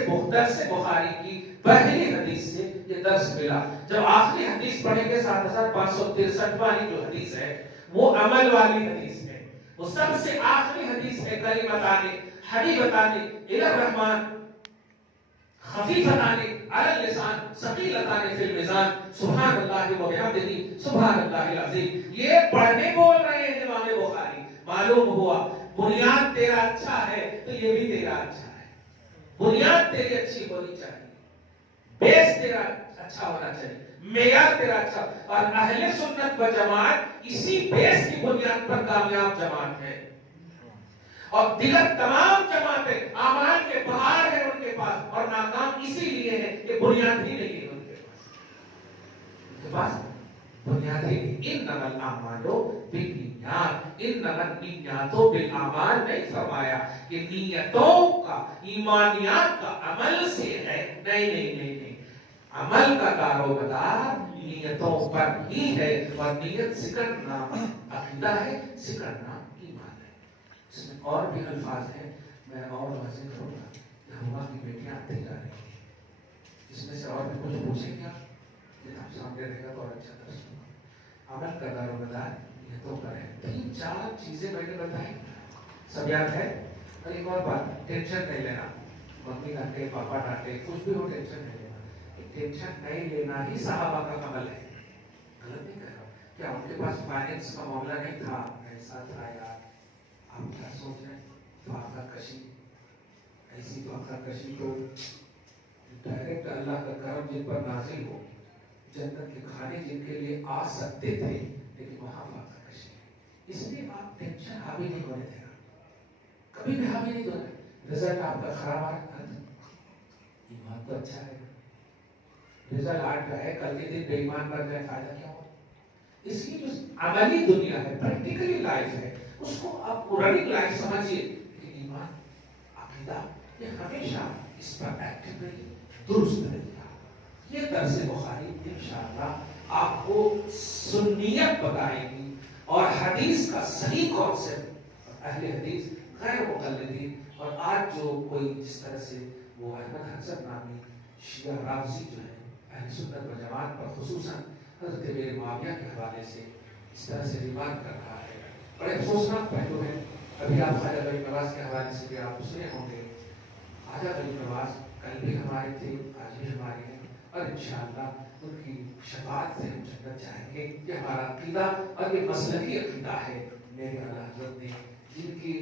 بخاری کی پہلی حدیث سے یہ درس ملا. جب آخری حدیث پڑھیں گے 7563 والی جو حدیث ہے وہ عمل والی حدیث ہے، وہ سب سے آخری حدیث ہے. کلمتان حبیبتان الی الرحمن خفیفتان علی اللسان ثقیلتان فی المیزان سبحان اللہ و بحمدہ سبحان اللہ العظیم. یہ پڑھنے بول رہے ہیں امام بخاری. معلوم ہوا بنیاد تیرا اچھا ہے تو یہ بھی تیرا اچھا ہے. بنیاد تیری اچھی ہونی چاہیے، بیس تیرا اچھا ہونا چاہیے، معیار تیرا اچھا. اور اہل سنت و جماعت اسی بیس کی بنیاد پر کامیاب جماعت ہے. اور دیگر تمام جماعتیں اعمال کے پہاڑ ہیں ان کے پاس اور ناکام اسی لیے ہے کہ بنیاد ہی نہیں ہے ان کے پاس بنیاد ہی نہیں. انما الاعمال بالنیات، انما النیات بالاعمال نہیں فرمایا کہ نیتوں کا ایمانیات کا عمل سے ہے. نہیں، عمل کا دارومدار نیتوں پر ہی ہے. اور نیت سکڑنا عقیدہ ہے، سکڑنا ایمان ہے. اس میں اور بھی الفاظ ہیں، میں اور واضح کروں گا کہ ہوا کی بیٹیاں آتی جا رہی ہیں. اس میں سے اور بھی کچھ پوچھیں گے آپ سامنے رہے گا تو اور اچھا درس ہوگا. عمل کا دارومدار نیتوں پر ہے. 3-4 چیزیں میں نے بتائی، سب یاد ہے. اور ایک اور بات، ٹینشن نہیں لینا. ممی ڈانٹے، پاپا ڈانٹے، کچھ بھی ہو ٹینشن نہیں لینا. ٹینشن نہیں لینا ہی صحابہ کا عمل ہے. غلط نہیں کہہ رہا ہوں. کیا ان کے پاس فائنینس کا معاملہ نہیں تھا؟ ایسا تھا یار. آپ کیا سوچ رہے ہیں؟ فاقہ کشی، ایسی فاقہ کشی تو ڈائریکٹ اللہ کا کرم جن پر نازل ہو، جنت کے کھانے جن کے لیے آ سکتے تھے لیکن وہاں فاقہ کشی ہے. اس لیے آپ ٹینشن حاوی نہیں ہونے دینا، کبھی بھی حاوی نہیں ہونا. رزلٹ آپ کا خراب آ رہا ہے، ایمان تو اچھا ہے. رزلٹ آج کا ہے، کل کے دن بے ایمان بن جائے فائدہ کیا ہو؟ اس کی جو عملی دنیا ہے، پریکٹیکلی لائف ہے، اس کو آپ رننگ لائف سمجھیے. لیکن ایمان، عقیدہ یہ ہمیشہ اس پر ایکٹیو رہیے، درست رہیے. یہ درس بخاری انشاءاللہ آپ کو سنیت بتائے گی اور حدیث کا صحیح کانسیپٹ. اہل حدیث غیر مقلدین، اور آج جو کوئی جس طرح سے وہ احمد حسن نامی شیعہ رافضی جو ہے اہل سنت و جماعت پر خصوصاً حضرت امیر معاویہ کے حوالے سے اس طرح سے ریمارک کر رہا ہے، بڑے افسوسناک پہلو ہے. ابھی آپ خواجہ غریب نواز کے حوالے سے بھی آپ سنے ہوں گے. خواجہ غریب نواز کل بھی ہمارے تھے، آج بھی ہمارے ہیں، اور انشاءاللہ ان کی شفاعت سے ہم جنت جائیں گے. یہ ہمارا عقیدہ اور یہ مسلکی عقیدہ ہے. میرے اعلیٰ حضرت نے جن کی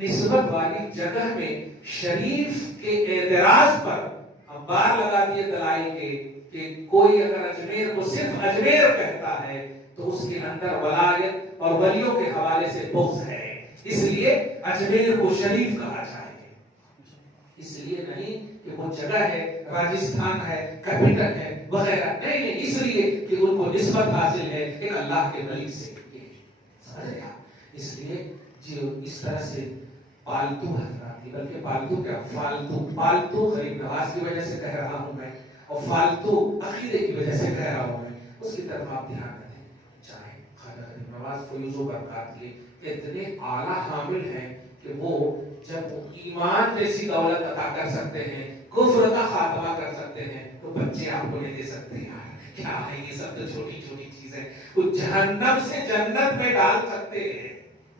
نسبت والی جگہ میں شریف کے اعتراض پر ہم بار لگا دیے دلائل کے کہ کوئی اگر اجمیر کو صرف اجمیر کہتا ہے تو اس کے اندر ولایت اور ولیوں کے حوالے سے بغض ہے، اس لیے اجمیر کو شریف کہا جائے. اس لیے نہیں کہ وہ جگہ ہے، راجستھان ہے، کیپٹل ہے وغیرہ، نہیں، اس لیے کہ ان کو نسبت حاصل ہے ایک اللہ کے ولی سے. سمجھ گیا؟ اس لیے جو اس طرح سے پالتو حضرات، بلکہ پالتو کیا، پالتو غریب نواز کی وجہ سے کہہ رہا ہوں میں، اور فالتو عقیدے کی وجہ سے کہہ رہا ہوں میں، اس کی طرف آپ دھیان رکھیں. چاہے خواجہ غریب نواز فیض و برکات کے اتنے اعلیٰ حامل ہیں کہ وہ جب ایمان جیسی دولت عطا کر سکتے ہیں، کفر کا خاتمہ کر سکتے ہیں، تو بچے آپ کو نہیں دے سکتے. یار کیا ہے یہ سب تو چھوٹی چھوٹی چیزیں، وہ جہنم سے جنت میں ڈال سکتے ہیں.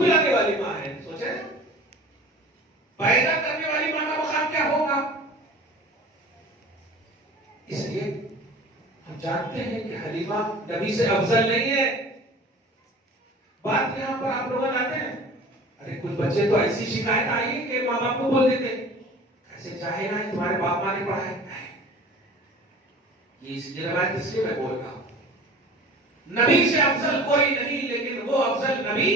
دودھ پلانے والی ماں ہے، سوچے پیدا کرنے والی ماں کا مقام کیا ہوگا؟ اس لیے ہم جانتے ہیں کہ حلیمہ نبی سے افضل نہیں ہے. بات یہاں پر آپ لوگ آتے ہیں، ارے کچھ بچے تو ایسی شکایت آئی ہے کہ ماں باپ کو بول دیتے کیسے چاہے نا تمہارے باپ ماں نے پڑھا ہے. یہ روایت اس لیے میں بول رہا ہوں، نبی سے افضل کوئی نہیں، لیکن وہ افضل نبی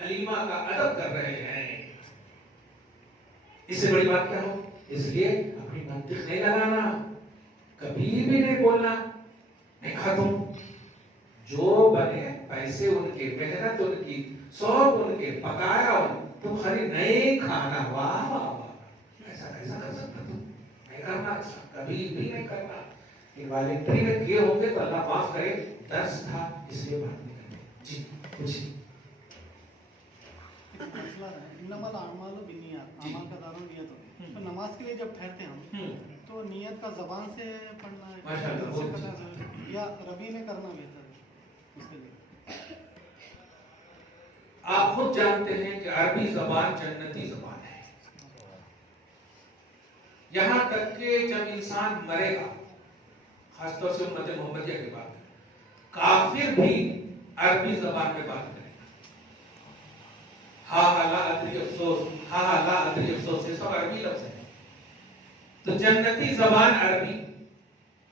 حلیمہ کا ادب کر رہے ہیں. اس سے بڑی بات کیا ہو؟ اس لیے اپنی منطق نہیں لگانا، کبھی بھی نہیں بولنا میں کھا دوں. جو بنے پیسے ان کے، محنت ان کی، سوگ ان کے، پکایا ان، تم خالی نہیں کھانا. واہ واہ واہ، ایسا کیسا کر سکتا تم؟ نہیں کرنا، کبھی بھی نہیں کرنا. والنٹری میں کیے ہوں گے تو اللہ معاف کرے، درس تھا اس لیے بات نہیں کرتے. جی پوچھیے. مسئلہ ہے انما الاعمال بالنیات، اعمال کا دار و نیت ہوتی ہے. تو نماز کے لیے جب ٹھہرتے ہیں ہم تو نیت کا زبان سے پڑھنا ہے یا ربی میں کرنا بہتر ہے اس کے لیے؟ آپ خود جانتے ہیں کہ عربی زبان جنتی زبان ہے. یہاں تک کہ جب انسان مرے گا، خاص طور سے امت محمدیہ کی بات ہے، کافر بھی عربی زبان میں بات کرے گا. ہاں لا ادری افسوس، ہاں لا ادری افسوس، یہ سب عربی لفظ ہے. تو جنتی زبان عربی،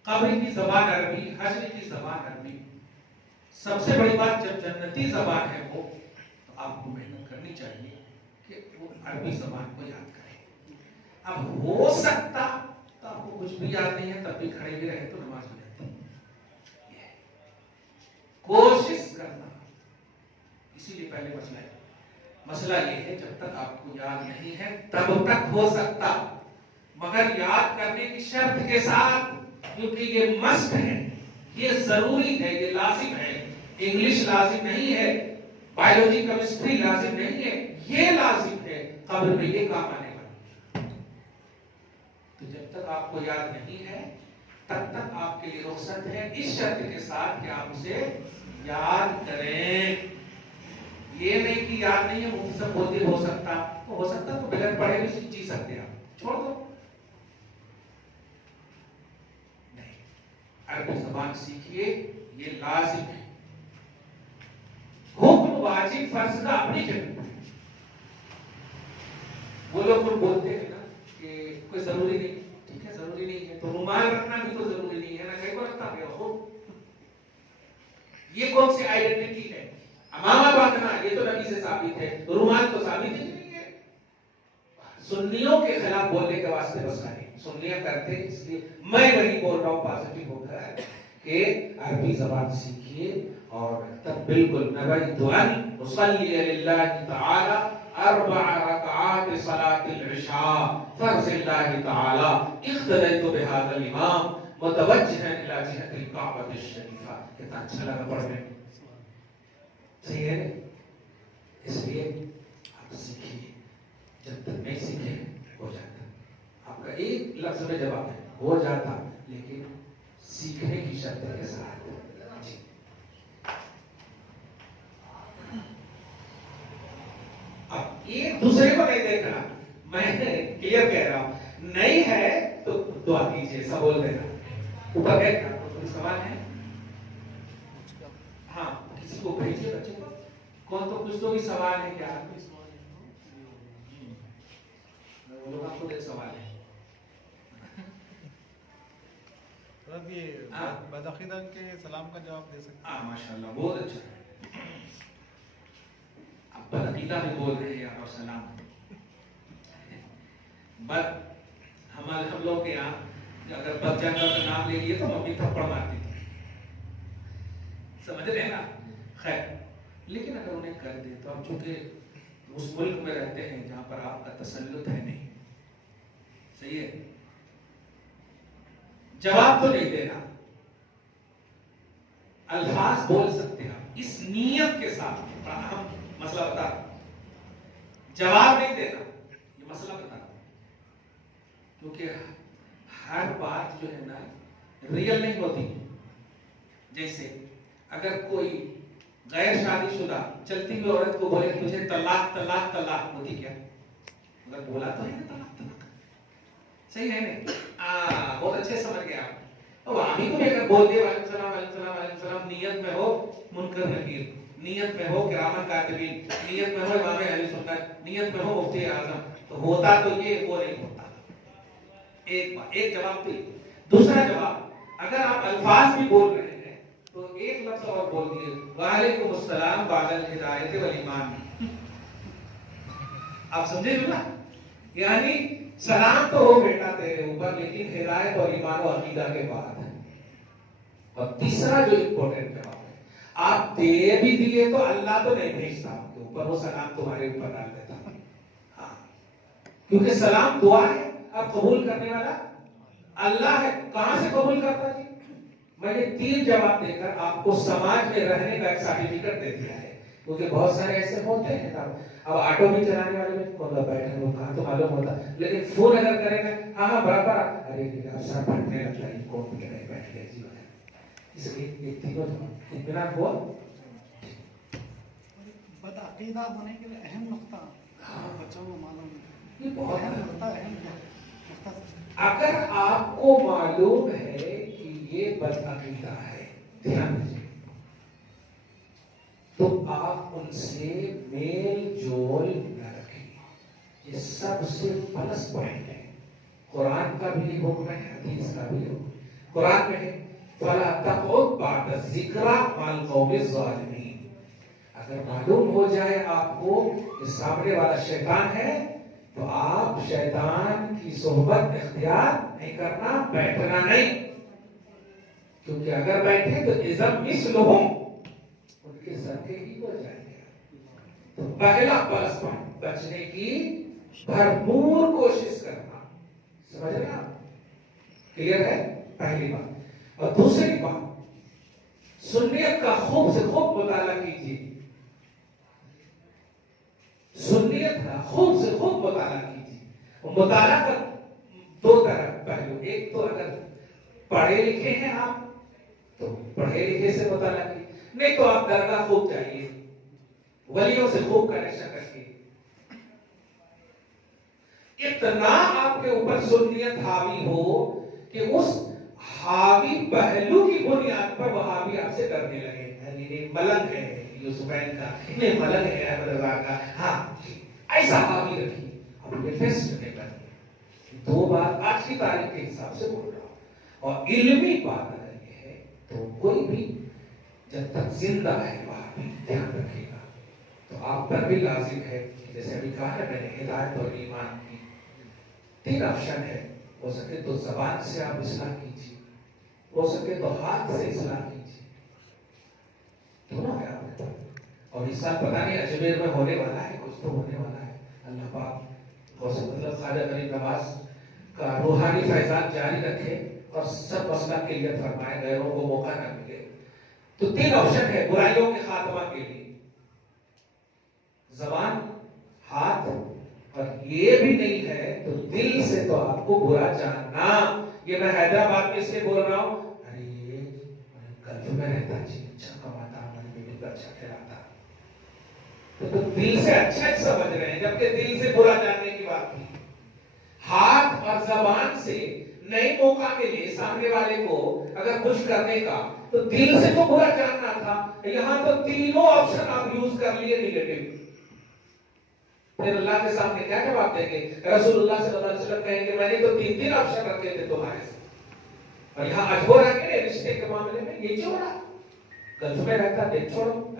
قبر کی زبان عربی، حشر کی زبان عربی. سب سے بڑی بات جب جنتی زبان ہے وہ، تو آپ کو محنت کرنی چاہیے کہ وہ عربی زبان کو یاد کریں. اب ہو سکتا تو آپ کو کچھ بھی یاد نہیں ہے تب بھی کھڑے بھی رہے تو نماز ہو جاتی ہے. کوشش کرنا. اسی لیے پہلے مسئلہ یہ ہے جب تک آپ کو یاد نہیں ہے تب تک ہو سکتا، مگر یاد کرنے کی شرط کے ساتھ، کیونکہ یہ مست ہے، یہ ضروری ہے، یہ لازم ہے. انگلش لازم نہیں ہے، بایولوجی کیمسٹری لازم نہیں ہے، یہ لازم ہے. قبر میں یہ کام آنے والا. تو جب تک آپ کو یاد نہیں ہے تب تک آپ کے لیے رخصت ہے، اس شرط کے ساتھ کہ آپ اسے یاد کریں. یہ نہیں کہ یاد نہیں ہے مفتی صاحب بولتے ہو سکتا تو بغیر پڑھے بھی جی سکتے ہیں، چھوڑ دو. نہیں، عربی زبان سیکھیے، یہ لازم ہے. حکم واجب فرض کا اپنی جگہ. وہ لوگ بولتے ہیں نا کہ کوئی ضروری نہیں، ٹھیک ہے ضروری نہیں ہے تو رومال رکھنا بھی تو ضروری نہیں ہے نا، کہیں کو رکھتا ہے وہ. یہ کون سی آئیڈینٹی ہے؟ امامہ باندھنا یہ تو نبی سے ثابت ہے، رومال تو ثابت ہی نہیں ہے. سنیوں کے خلاف بولنے کے واسطے بس نہیں، سنیاں کرتے اس لیے میں وہی بول رہا ہوں پازیٹیو ہو کر کہ عربی زبان سیکھیے. اور تب بالکل نبیت ان اصلی للہ تعالی 4 رکعات صلاۃ العشاء فرض اللہ تعالی اقتدیت بهذا الامام متوجہا الى جہت الکعبۃ الشریفہ. کتنا اچھا لگا پڑھنے. صحیح ہے. اس لیے آپ سیکھیے، جب تک نہیں سیکھے ہو جاتا. آپ کا ایک لفظ میں جواب ہے ہو جاتا، لیکن سیکھنے کی شرط کے ساتھ. جی اب ایک دوسرے کو نہیں دیکھنا، میں کلیئر کہہ رہا ہوں. نہیں ہے تو دعا کیجیے، سب بول دینا. اوپر دیکھنا کوئی سوال ہے؟ ہاں کسی کو بھیجیے بچے کو. کون تو کچھ تو بھی سوال ہے کیا؟ وہ لوگ آپ کو ایک سوال ہے. یہ بدعقیدہ کے سلام کا جواب دے سکتے ہیں؟ ماشاءاللہ بہت اچھا ہے. آپ بدعقیدہ بھی بول رہے ہیں اور سلام. بد ہم لوگ کے یہاں اگر بد جانور کا نام لے لیے تو ممی تھپڑ مارتی تھی، سمجھ رہے ہیں نا. خیر، لیکن اگر انہیں کر دے تو ہم چونکہ اس ملک میں رہتے ہیں جہاں پر آپ کا تسلط ہے نہیں. صحیح ہے، جواب تو نہیں دینا، الفاظ بول سکتے ہیں اس نیت کے ساتھ. بڑا اہم مسئلہ بتا رہا ہوں، جواب نہیں دینا، یہ مسئلہ بتا رہا ہوں. کیونکہ ہر بات جو ہے نا ریئل نہیں ہوتی. جیسے اگر کوئی غیر شادی شدہ چلتی ہوئی عورت کو بولے تجھے طلاق طلاق طلاق، ہوتی کیا؟ مگر بولا تو ہے نا طلاق طلاق، صحیح ہے نہیں؟ بہت اچھے سمجھ گئے آپ. تو آمی کو بھی اگر بول دے وعلیکم السلام وعلیکم السلام وعلیکم السلام، نیت میں ہو منکر نکیر، نیت میں ہو کرام کاتبین، نیت میں ہو امام اہل سنت، نیت میں ہو مفتی اعظم، تو ہوتا تو یہ وہ نہیں ہوتا. ایک جواب تو. دوسرا جواب، اگر آپ الفاظ بھی بول رہے ہیں تو ایک لفظ اور بول دیے وعلیکم السلام بعد الہدایت والایمان. آپ سمجھے جو نا، یعنی سلام تو ہو بیٹا تیرے اوپر، لیکن ہدایت اور ایمان و عقیدہ کے بعد. اور تیسرا جو امپورٹنٹ جواب ہے، آپ دے بھی دیے تو اللہ تو نہیں بھیجتا آپ کے اوپر، وہ سلام تمہارے اوپر ڈال دیتا. ہاں، کیونکہ سلام دعا ہے، اب قبول کرنے والا اللہ ہے. کہاں سے قبول کرتا جی؟ میں نے 3 جواب دے کر آپ کو سماج میں رہنے کا ایک سرٹیفکیٹ دے دیا ہے. کیونکہ بہت سارے ایسے ہوتے ہیں نا، اب آٹو بھی چلانے والے میں کون بیٹھے وہ کہاں تو معلوم ہوتا، لیکن فون اگر کرے گا ہاں ہاں برابر، ارے آپ سر پھٹنے لگتا ہے کون بیٹھ گئے جی. اس لیے تینوں اطمینان ہوا. بدعقیدہ ہونے کے لیے اہم نقطہ بچوں کو معلوم ہے، یہ بہت اہم نقطہ. اگر آپ کو معلوم ہے کہ یہ بدعقیدہ ہے، دھیان دیجیے، تو آپ ان سے میل جول نہ رکھیں. یہ سب سے پلس پوائنٹ ہے. قرآن کا بھی حکم ہے، حدیث کا بھی حکم. قرآن میں ہے فَلَا تَقْعُدْ بَعْدَ الذِّكْرَىٰ مَعَ الْقَوْمِ الظَّالِمِينَ. اگر معلوم ہو جائے آپ کو کہ سامنے والا شیطان ہے تو آپ شیطان کی صحبت اختیار نہیں کرنا، بیٹھنا نہیں. کیونکہ اگر بیٹھے تو اِذًا مِثْلُهُمْ، ان کے سرکے ہی ہو جائیں گے. تو پہلا پلس پوائنٹ، بچنے کی بھرپور کوشش کرنا. سمجھ رہے آپ؟ کلیئر ہے پہلی بات. اور دوسری بات، سنیت کا خوب سے خوب مطالعہ کیجیے. سنیت کا خوب سے خوب مطالعہ کیجیے. مطالعہ کا 2 طرح پہلو، ایک تو اگر پڑھے لکھے ہیں آپ تو پڑھے لکھے سے مطالعہ کیجیے، نہیں تو آپ درگاہ خوب جائیے، ولیوں سے خوب کنیکشن رکھیے. اتنا آپ کے اوپر سنیت حاوی ہو کہ اس حاوی پہلو کی بنیاد پر وہابی آپ سے ڈرنے لگے. ملنگ ہے یوسفین کا، نہیں ملنگ ہے احمد رضا کا، ہاں ایسا حاوی رکھیے. اب یہ ٹیسٹ نہیں کریں. 2 بات آج کی تاریخ کے حساب سے بول رہا ہوں. اور علمی بات اگر یہ ہے تو کوئی بھی جب تک زندہ ہے وہاں بھی دھیان رکھے گا. تو آپ پر بھی لازم ہے، جیسے ابھی کہا ہے میں نے، ہدایت اور ایمان کی 3 آپشن ہے. ہو سکے تو زبان سے آپ اصلاح کیجیے، ہو سکے تو ہاتھ سے اصلاح کیجیے. دونوں ہے آپ کے پاس. اور اس سال پتہ نہیں اجمیر میں ہونے والا ہے، کچھ تو ہونے والا ہے. اللہ پاک ہو سکتا مطلب خواجہ غریب نواز کا روحانی فیضان جاری رکھے اور سب مسئلہ کلیئر فرمائے، غیروں کو موقع نہ ملے. تو 3 آپشن ہے برائیوں کے خاتمہ کے لیے، زبان، ہاتھ، اور یہ بھی نہیں ہے تو دل سے تو آپ کو برا جاننا. یہ میں حیدرآباد میں اس لیے بول رہا ہوں، ارے یہ گلف میں رہتا جی، اچھا کماتا، ہماری بیٹی کو اچھا کھلاتا، تو دل سے اچھا ہی سمجھ رہے ہیں، جبکہ دل سے برا جاننے کی بات نہیں. ہاتھ اور زبان سے نئے موقع کے لیے سامنے والے کو اگر خوش کرنے کا، تو دل سے تو برا جاننا تھا. یہاں تو تینوں آپشن آپ یوز کر لیے نگیٹو. پھر اللہ کے سامنے کیا جواب دیں گے؟ رسول اللہ صلی اللہ علیہ وسلم کہیں گے میں نے تو 3 آپشن رکھے تھے تمہارے سے. اور یہاں اجبو رکھے رشتے کے معاملے میں، یہ چھوڑا گلف میں رہتا، دیکھ چھوڑو.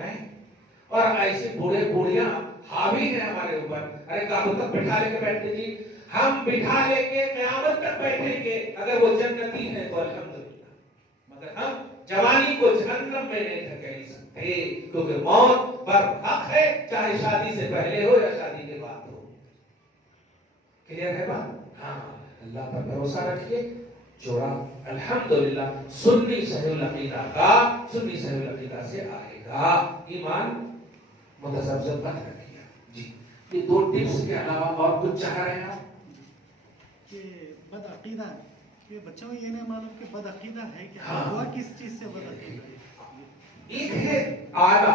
اور ایسے بوڑھے بوڑھیاں حاوی ہیں ہمارے اوپر. ارے کابل تک بٹھا لے کے بیٹھتے جی، ہم بٹھا لے کے قیامت تک بیٹھیں گے. اگر وہ جنتی ہیں تو الحمدللہ، مگر ہم جوانی کو جہنم میں نہیں دھکیل سکتے، کیونکہ موت پر حق ہے، چاہے شادی سے پہلے ہو یا شادی کے بعد ہو. کلیئر ہے بات؟ ہاں، اللہ پر بھروسہ رکھیے. جوڑا الحمدللہ سنی صحیح العقیدہ کا، سنی صحیح العقیدہ سے آئے گا. ایمان متذبذب مت رکھیے. جی، یہ 2 ٹپس کے علاوہ اور کچھ چاہ رہے ہیں آپ؟ کہ بد عقیدہ ہے، کہ بچوں کو یہ نہیں معلوم کہ بد عقیدہ ہے کیا، ہاں، ہوا کس چیز سے بد عقیدہ ہے. ایک ہے آلہ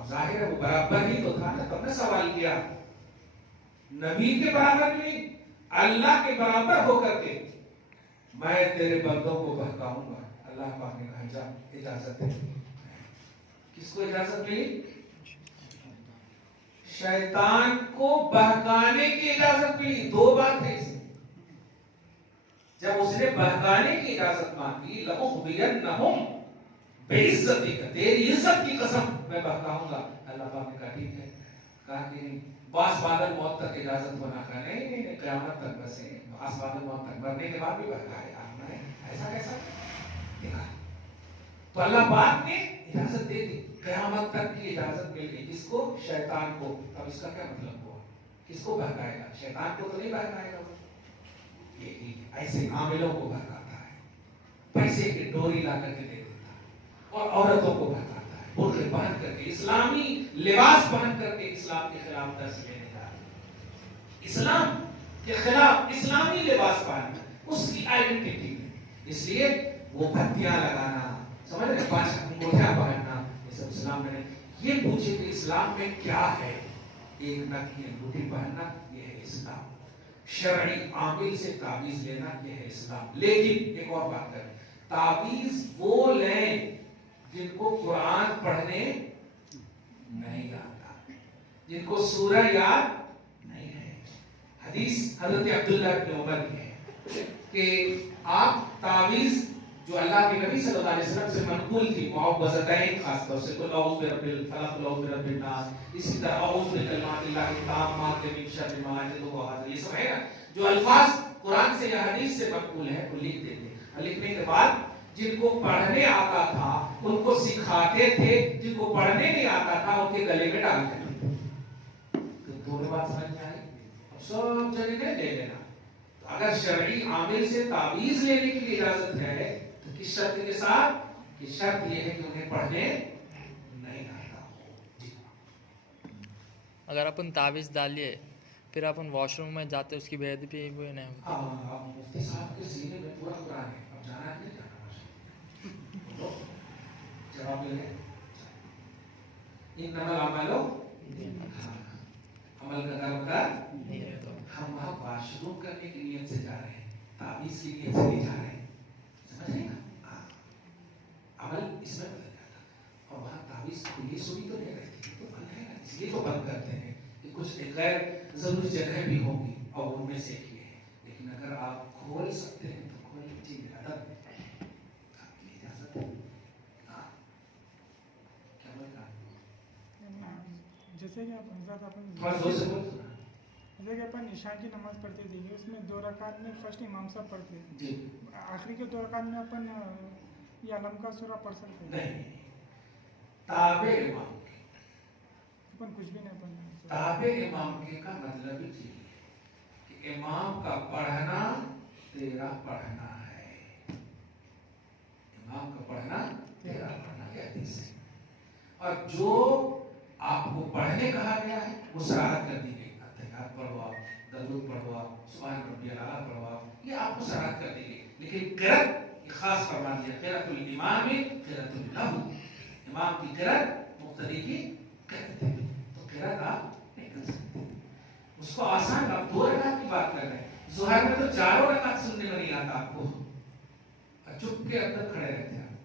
اب ظاہر ہے وہ برابر ہی تو تھا نا، تب نے سوال کیا نبی کے برابر نہیں اللہ کے برابر ہو کر کے میں تیرے بندوں کو بہکاؤں گا. اللہ پاک نے کہا جا اجازت دے. کس کو اجازت ملی؟ شیطان کو بہکانے کی اجازت ملی. دو بات ہے اس میں. جب اس نے بہکانے کی اجازت مانگی لَأُغْوِيَنَّهُمْ بِعِزَّتِكَ تیری عزت کی قسم میں بہکاؤں گا. اللہ پاک نے کہا ٹھیک ہے. کہا کہ نہیں باس بادل موت تک اجازت ہونا کہا نہیں قیامت تک بس باس بادل موت تک مرنے کے بعد بھی بہکائے گا. ایسا کیسا دیکھا تو اللہ پاک نے اجازت دے دی. قیامت تک کی اجازت مل گئی. کس کو؟ شیطان کو. اب اس کا کیا مطلب ہوا؟ کس کو بہکائے گا؟ شیطان کو تو نہیں بہکائے گا. ایسے عاملوں کو بہکاتا ہے. پیسے کی ڈوری لا کر کے دے دیتا ہے اور عورتوں کو بہکاتا ہے. برقعے پہن کر کے اسلامی لباس پہن کر کے اسلام کے خلاف درس لینے جا رہا ہے. اسلام کے خلاف اسلامی لباس پہننا اس کی آئیڈینٹی ہے. اس لیے وہ بتیاں لگانا سمجھ رہے 5 انگوٹھیاں پہننا یہ سب اسلام میں. یہ پوچھے کہ اسلام میں کیا ہے؟ ایک نک کی انگوٹھی پہننا یہ ہے اسلام. شرعی عامل سے تعویذ لینا یہ ہے اسلام. لیکن ایک اور بات کریں تعویذ وہ لیں جن کو قرآن پڑھنے نہیں آتا, جن کو سورہ یاد نہیں ہے. حدیث حضرت عبداللہ ابن عمر کی ہے کہ آپ تعویذ جو اللہ کے نبی صلی اللہ علیہ وسلم سے منقول تھی معوذتین خاص طور سے قل اعوذ برب الفلق قل اعوذ برب الناس, اسی طرح اعوذ بکلمات اللہ التامات من شر ما خلق وحاذ, یہ سب ہے نا جو الفاظ قرآن سے یا حدیث سے منقول ہے وہ لکھ دیتے. لکھنے کے بعد جن کو پڑھنے آتا تھا ان کو سکھاتے تھے, جن کو پڑھنے نہیں آتا تھا ان کے گلے میں ڈال دیتے تھے. تو دونوں بات سمجھ میں آئی. اب سب جگہ لے لینا. اگر شرعی عامل سے تعویذ لینے کی اجازت ہے تو کس شرط کے ساتھ؟ کہ شرط یہ ہے کہ انہیں پڑھنے نہیں آتا ہو. اگر اپن تعویذ ڈالیے پھر اپن واش روم میں جاتے اس کی بے ادبی بھی نہیں ہوتی. ہاں مفتی صاحب کے سینے میں پورا قرآن ہے. اب جانا ہے نہیں جانا جواب لے انما الاعمال عمل کا دار مدار. ہم وہاں واش روم کرنے کی نیت سے جا رہے ہیں, تعویذ کی نیت سے نہیں جا رہے ہیں. سمجھ رہے نا عمل اس میں بدل جاتا. اور وہاں تعویذ کھلی سوئی تو نہیں رہتی تو بند ہے نا, اس لیے تو بند کرتے ہیں کہ کچھ غیر ضروری جگہ بھی ہوں گی اور ان میں سے ایک یہ ہے. لیکن اگر آپ کھول سکتے ہیں تو کھول لیجیے. ادب آپ کی اجازت ہے. کیا بول رہا جیسے کہ جیسے کہ اپن عشاء کی نماز پڑھتے تھے اس میں 2 رکعت میں فرسٹ امام صاحب پڑھتے ہیں جی, آخری کے 2 رکعت میں اپن یہ علم کا سورہ پڑھ سکتے ہیں. نہیں تابع امام کے, اپن کچھ بھی نہیں پڑھنا. تابع امام کے کا مطلب یہ ہے کہ امام کا پڑھنا تیرا پڑھنا ہے. امام کا پڑھنا تیرا پڑھنا یہ حدیث ہے. اور جو آپ کو پڑھنے کہا گیا ہے وہ سراحت کر دی گئی. اتحیات پڑھو آپ, درود پڑھو آپ, سبحان ربی الاعلیٰ پڑھو آپ, یہ آپ کو سراحت کر دی گئی. لیکن قرأت خاص فرما دیا قرأت الامام قرأت له. امام کی قرأت مقتدی کی قرأت ہے. تو قرأت آپ نہیں کر سکتے. اس کو آسان آپ 2 رکعت کی بات کر رہے ہیں. ظہر میں تو 4 رکعت سننے میں نہیں آتا آپ کو, چپ کے اندر کھڑے رہتے ہیں.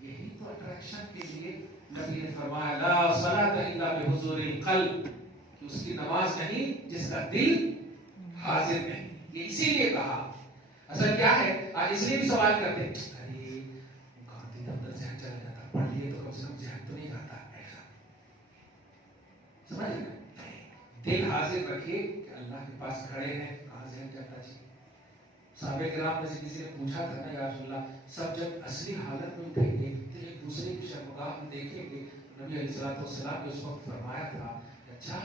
یہی تو اٹریکشن کے لیے نبی نے فرمایا لا صلاۃ الا بحضور القلب, کہ اس کی نماز نہیں جس کا دل حاضر نہیں. یہ اسی لیے کہا. اصل کیا ہے آج اس لیے بھی سوال کرتے ہیں ارے کہاں دل اندر ذہن چلا جاتا, پڑھ لیے تو کم سے کم ذہن تو نہیں جاتا. ایسا سمجھ رہے, دل حاضر رکھیے کہ اللہ کے پاس کھڑے ہیں, کہاں ذہن جاتا. جی صحابہ کرام میں سے کسی نے پوچھا تھا نا یا رسول اللہ سب جب اصلی حالت میں اٹھیں گے تو ایک دوسرے کی شرمگاہ میں دیکھیں گے. نبی علیہ السلام نے اس وقت فرمایا تھا اچھا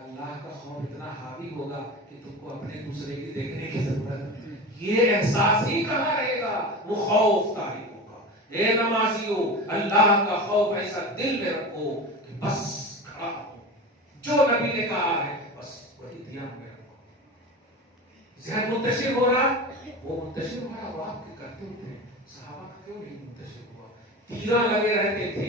اللہ کا خوف اتنا حاوی ہوگا کہ تم کو اپنے دوسرے کی دیکھنے کی ضرورت ہے. یہ احساس ہی کہاں رہے گا, وہ خوف طاری ہوگا. اے نمازیو اللہ کا خوف ایسا دل میں رکھو کہ بس کھڑا ہو, جو نبی نے کہا ہے بس وہی دھیان میں رکھو. ذہن منتشر ہو رہا وہ منتشر ہو رہا, وہ آپ کے کرتے ہوتے ہیں. صحابہ کا کیوں نہیں منتشر ہوا؟ تیرہ لگے رہتے تھے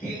3